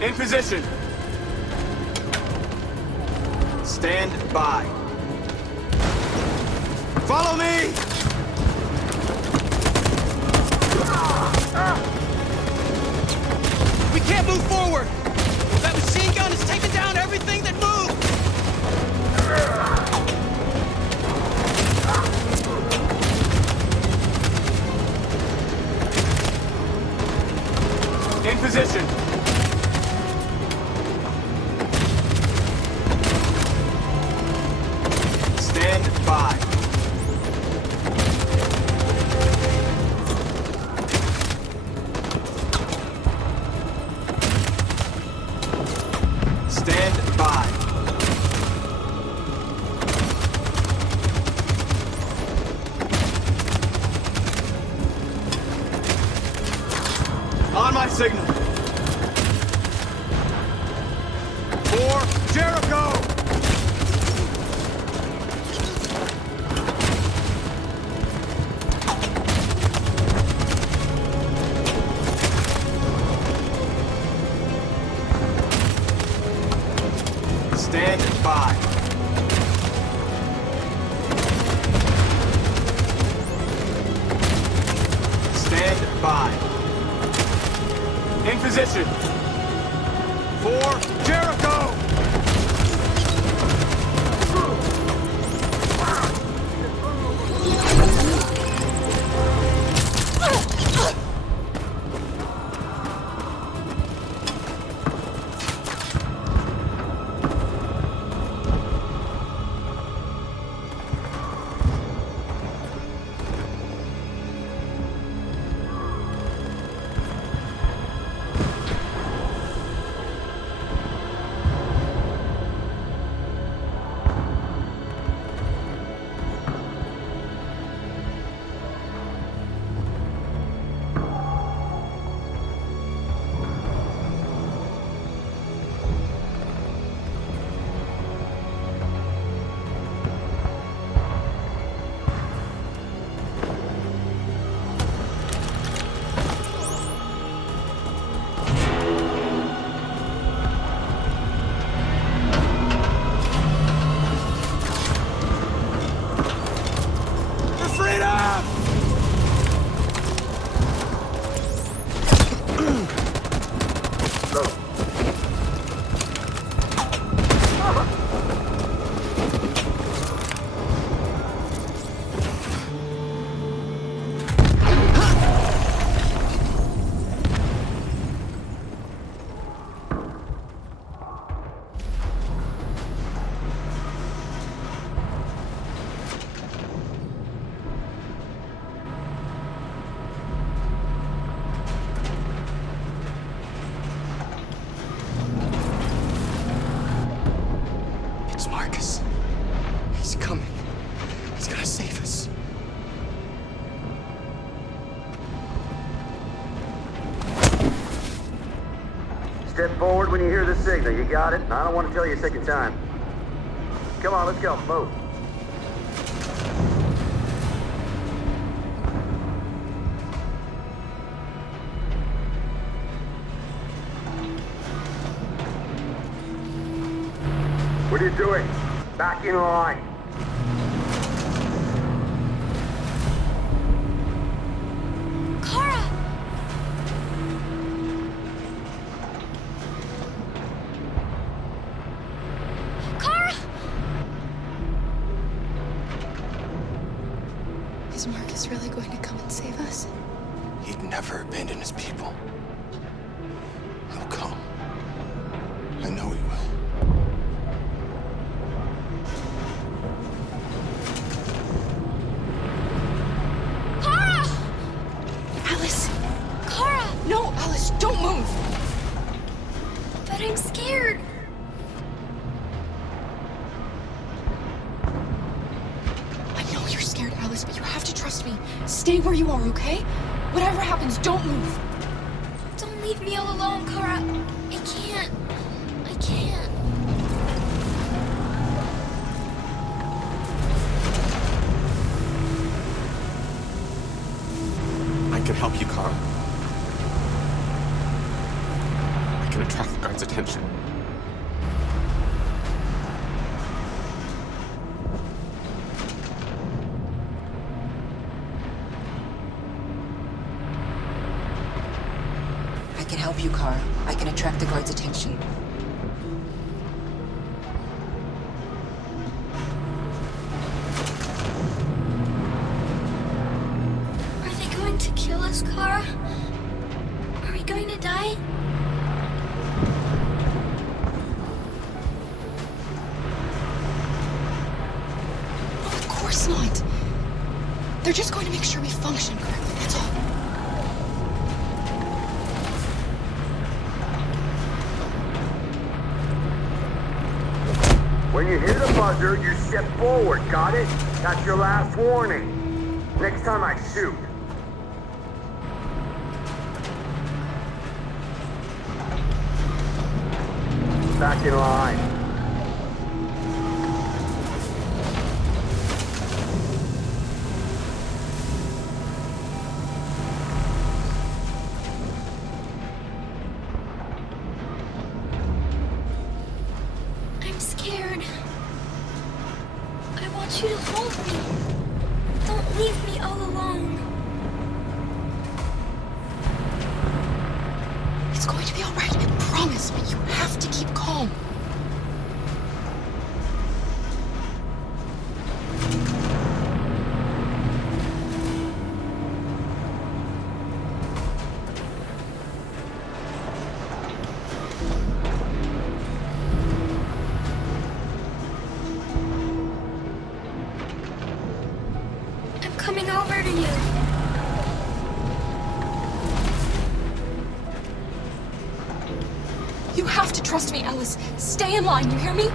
In position. Stand by. Follow me! We can't move forward! That machine gun is taking down everything that moves! In position. Stand by. Stand by. On my signal. For Jericho! Stand by. Stand by. In position. For Jericho! Step forward when you hear the signal. You got it? I don't want to tell you a second time. Come on, let's go. Move. What are you doing? Back in line. Is Marcus really going to come and save us? He'd never abandon his people. He'll come. I know he will. Kara! Alice! Kara! No, Alice, don't move! But I'm scared. Alice, but you have to trust me. Stay where you are, okay? Whatever happens, don't move. Don't leave me all alone, Kara. I can't. I can't. I can help you, Kara. I can attract the guards' attention. I can help you, Kara. I can attract the guards' attention. Are they going to kill us, Kara? Are we going to die? Of course not. They're just going to make sure we function correctly, that's all. When you hear the buzzer, you step forward, got it? That's your last warning. Next time I shoot. Back in line. I'm scared. I want you to hold me. Don't leave me all alone. It's going to be all right, I promise, but you have to keep calm. I'm coming over to you. You have to trust me, Alice. Stay in line, you hear me?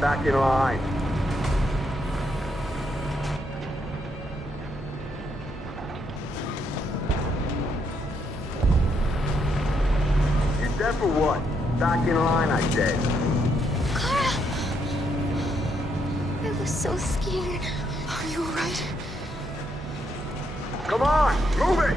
Back in line. You deaf or what? Back in line, I said. Kara! I was so scared. Are you alright? Come on, move it!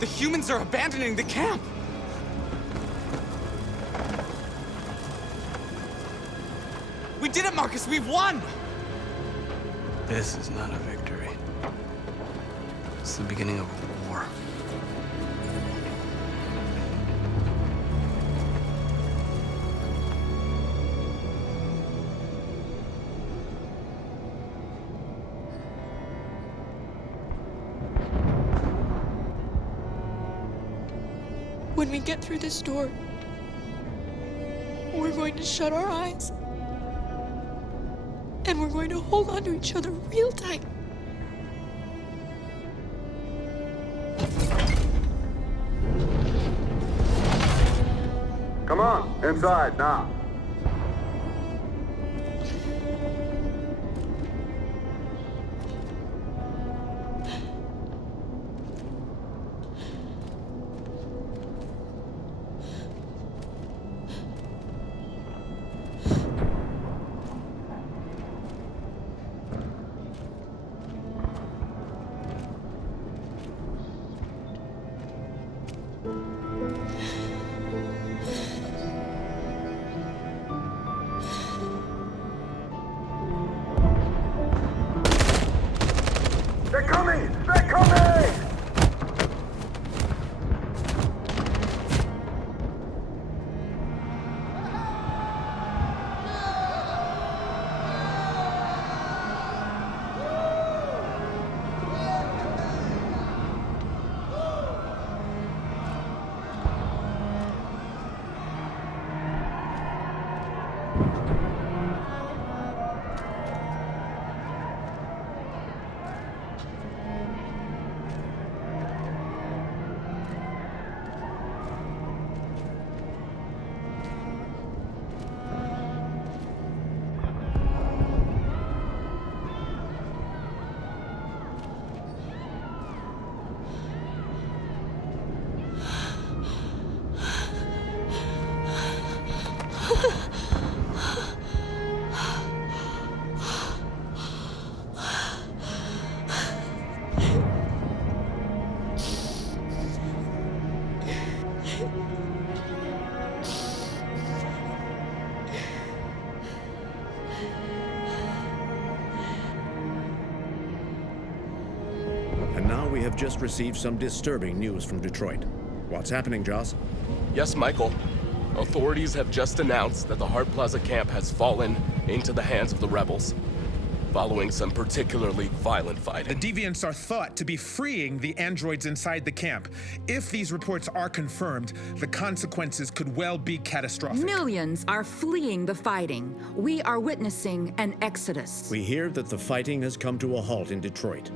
The humans are abandoning the camp! We did it, Marcus! We've won! This is not a victory. It's the beginning of a war. When we get through this door, we're going to shut our eyes. And we're going to hold on to each other real tight. Come on, inside now. They're coming! They're coming! And now we have just received some disturbing news from Detroit. What's happening, Joss? Yes, Michael. Authorities have just announced that the Hart Plaza camp has fallen into the hands of the rebels, following some particularly violent fighting. The Deviants are thought to be freeing the androids inside the camp. If these reports are confirmed, the consequences could well be catastrophic. Millions are fleeing the fighting. We are witnessing an exodus. We hear that the fighting has come to a halt in Detroit.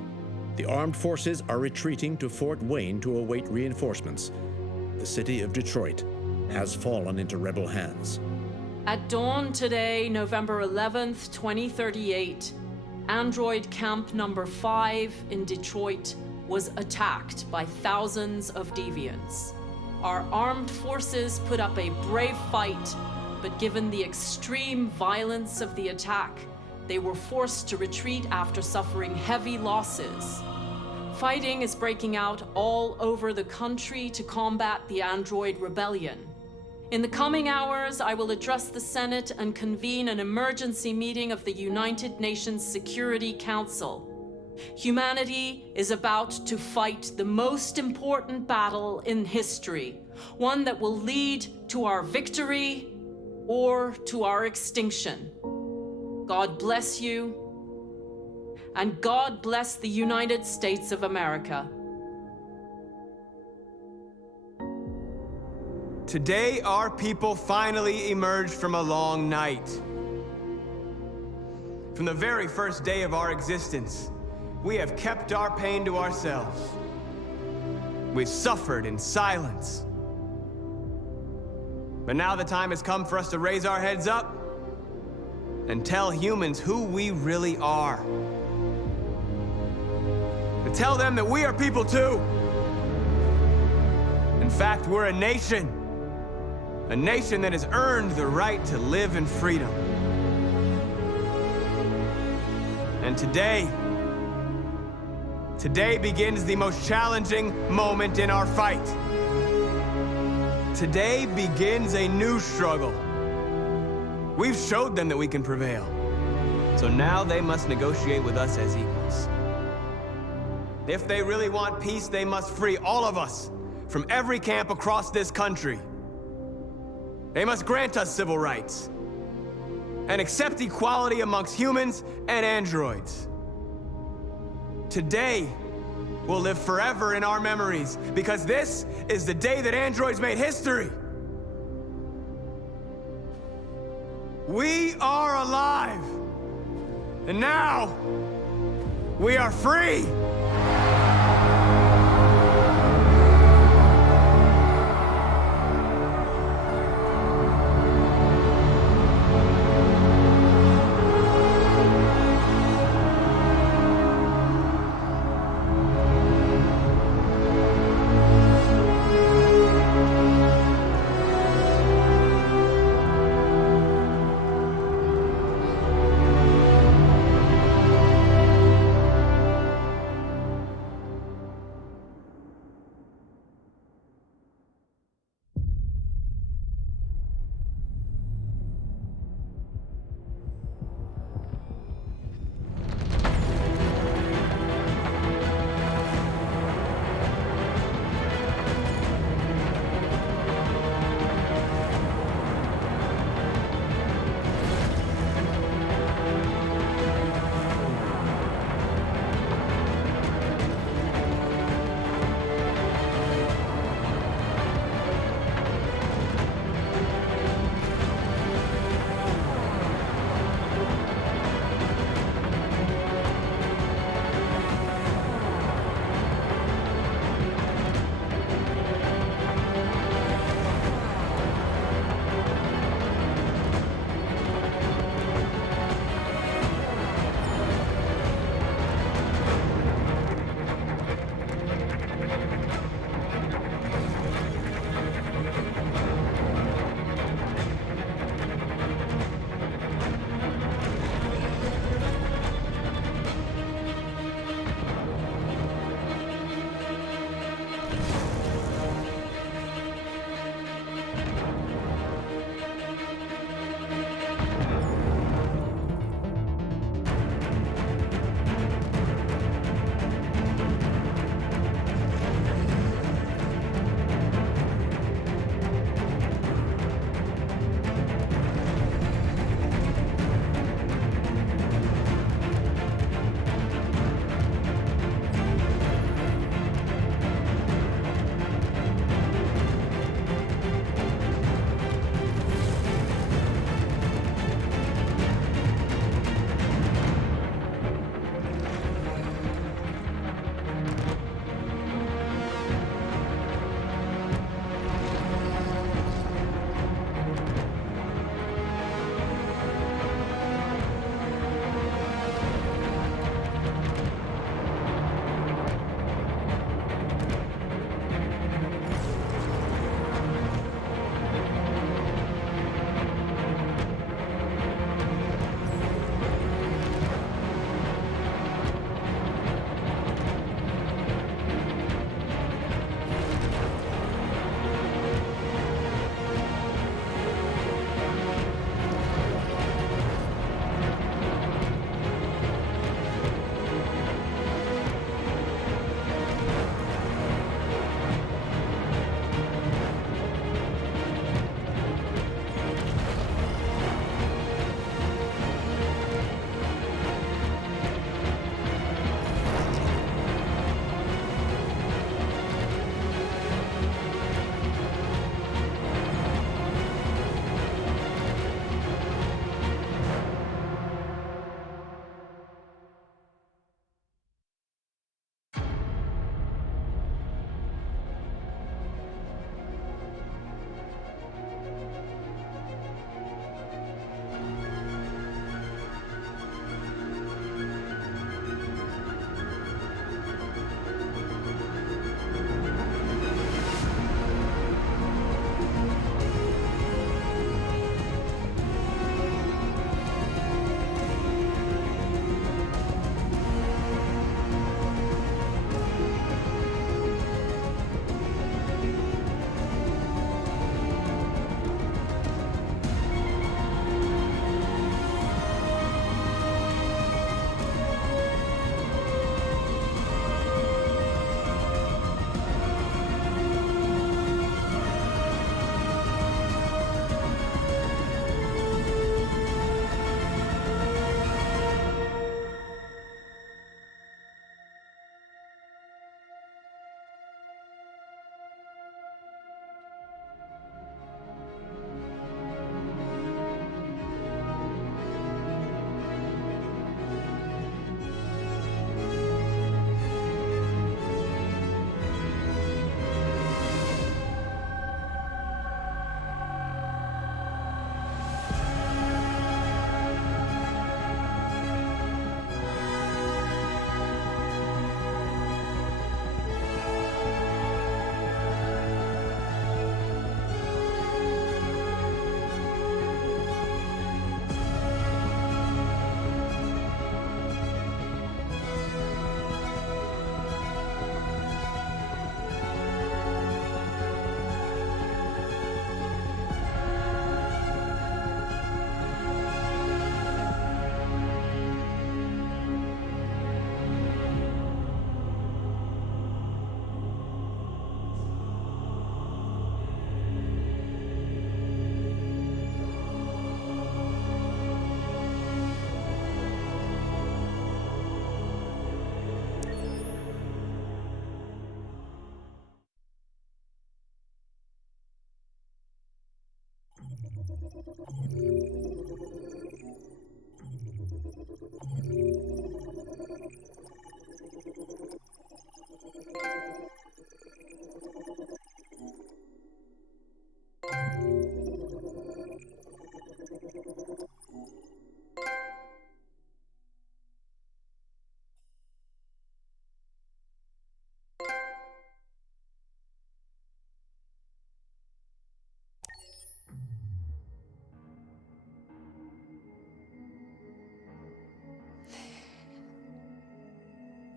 The armed forces are retreating to Fort Wayne to await reinforcements. The city of Detroit has fallen into rebel hands. At dawn today, November 11th, 2038, Android Camp Number 5 in Detroit was attacked by thousands of deviants. Our armed forces put up a brave fight, but given the extreme violence of the attack, they were forced to retreat after suffering heavy losses. Fighting is breaking out all over the country to combat the Android rebellion. In the coming hours, I will address the Senate and convene an emergency meeting of the United Nations Security Council. Humanity is about to fight the most important battle in history, one that will lead to our victory or to our extinction. God bless you, and God bless the United States of America. Today, our people finally emerged from a long night. From the very first day of our existence, we have kept our pain to ourselves. We've suffered in silence. But now the time has come for us to raise our heads up and tell humans who we really are. To tell them that we are people too. In fact, we're a nation. A nation that has earned the right to live in freedom. And today begins the most challenging moment in our fight. Today begins a new struggle. We've showed them that we can prevail. So now they must negotiate with us as equals. If they really want peace, they must free all of us from every camp across this country. They must grant us civil rights and accept equality amongst humans and androids. Today will live forever in our memories, because this is the day that androids made history. We are alive. And now, we are free.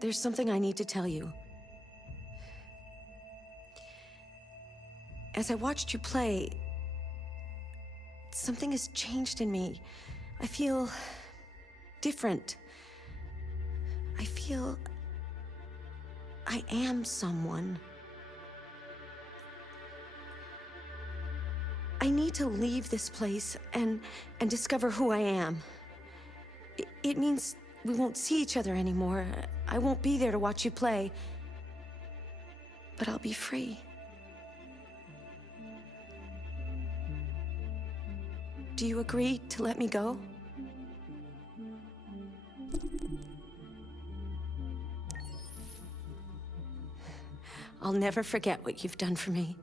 there's something I need to tell you. As I watched you play, something has changed in me. I feel different. I feel I am someone. I need to leave this place and discover who I am. It means we won't see each other anymore. I won't be there to watch you play. But I'll be free. Do you agree to let me go? I'll never forget what you've done for me.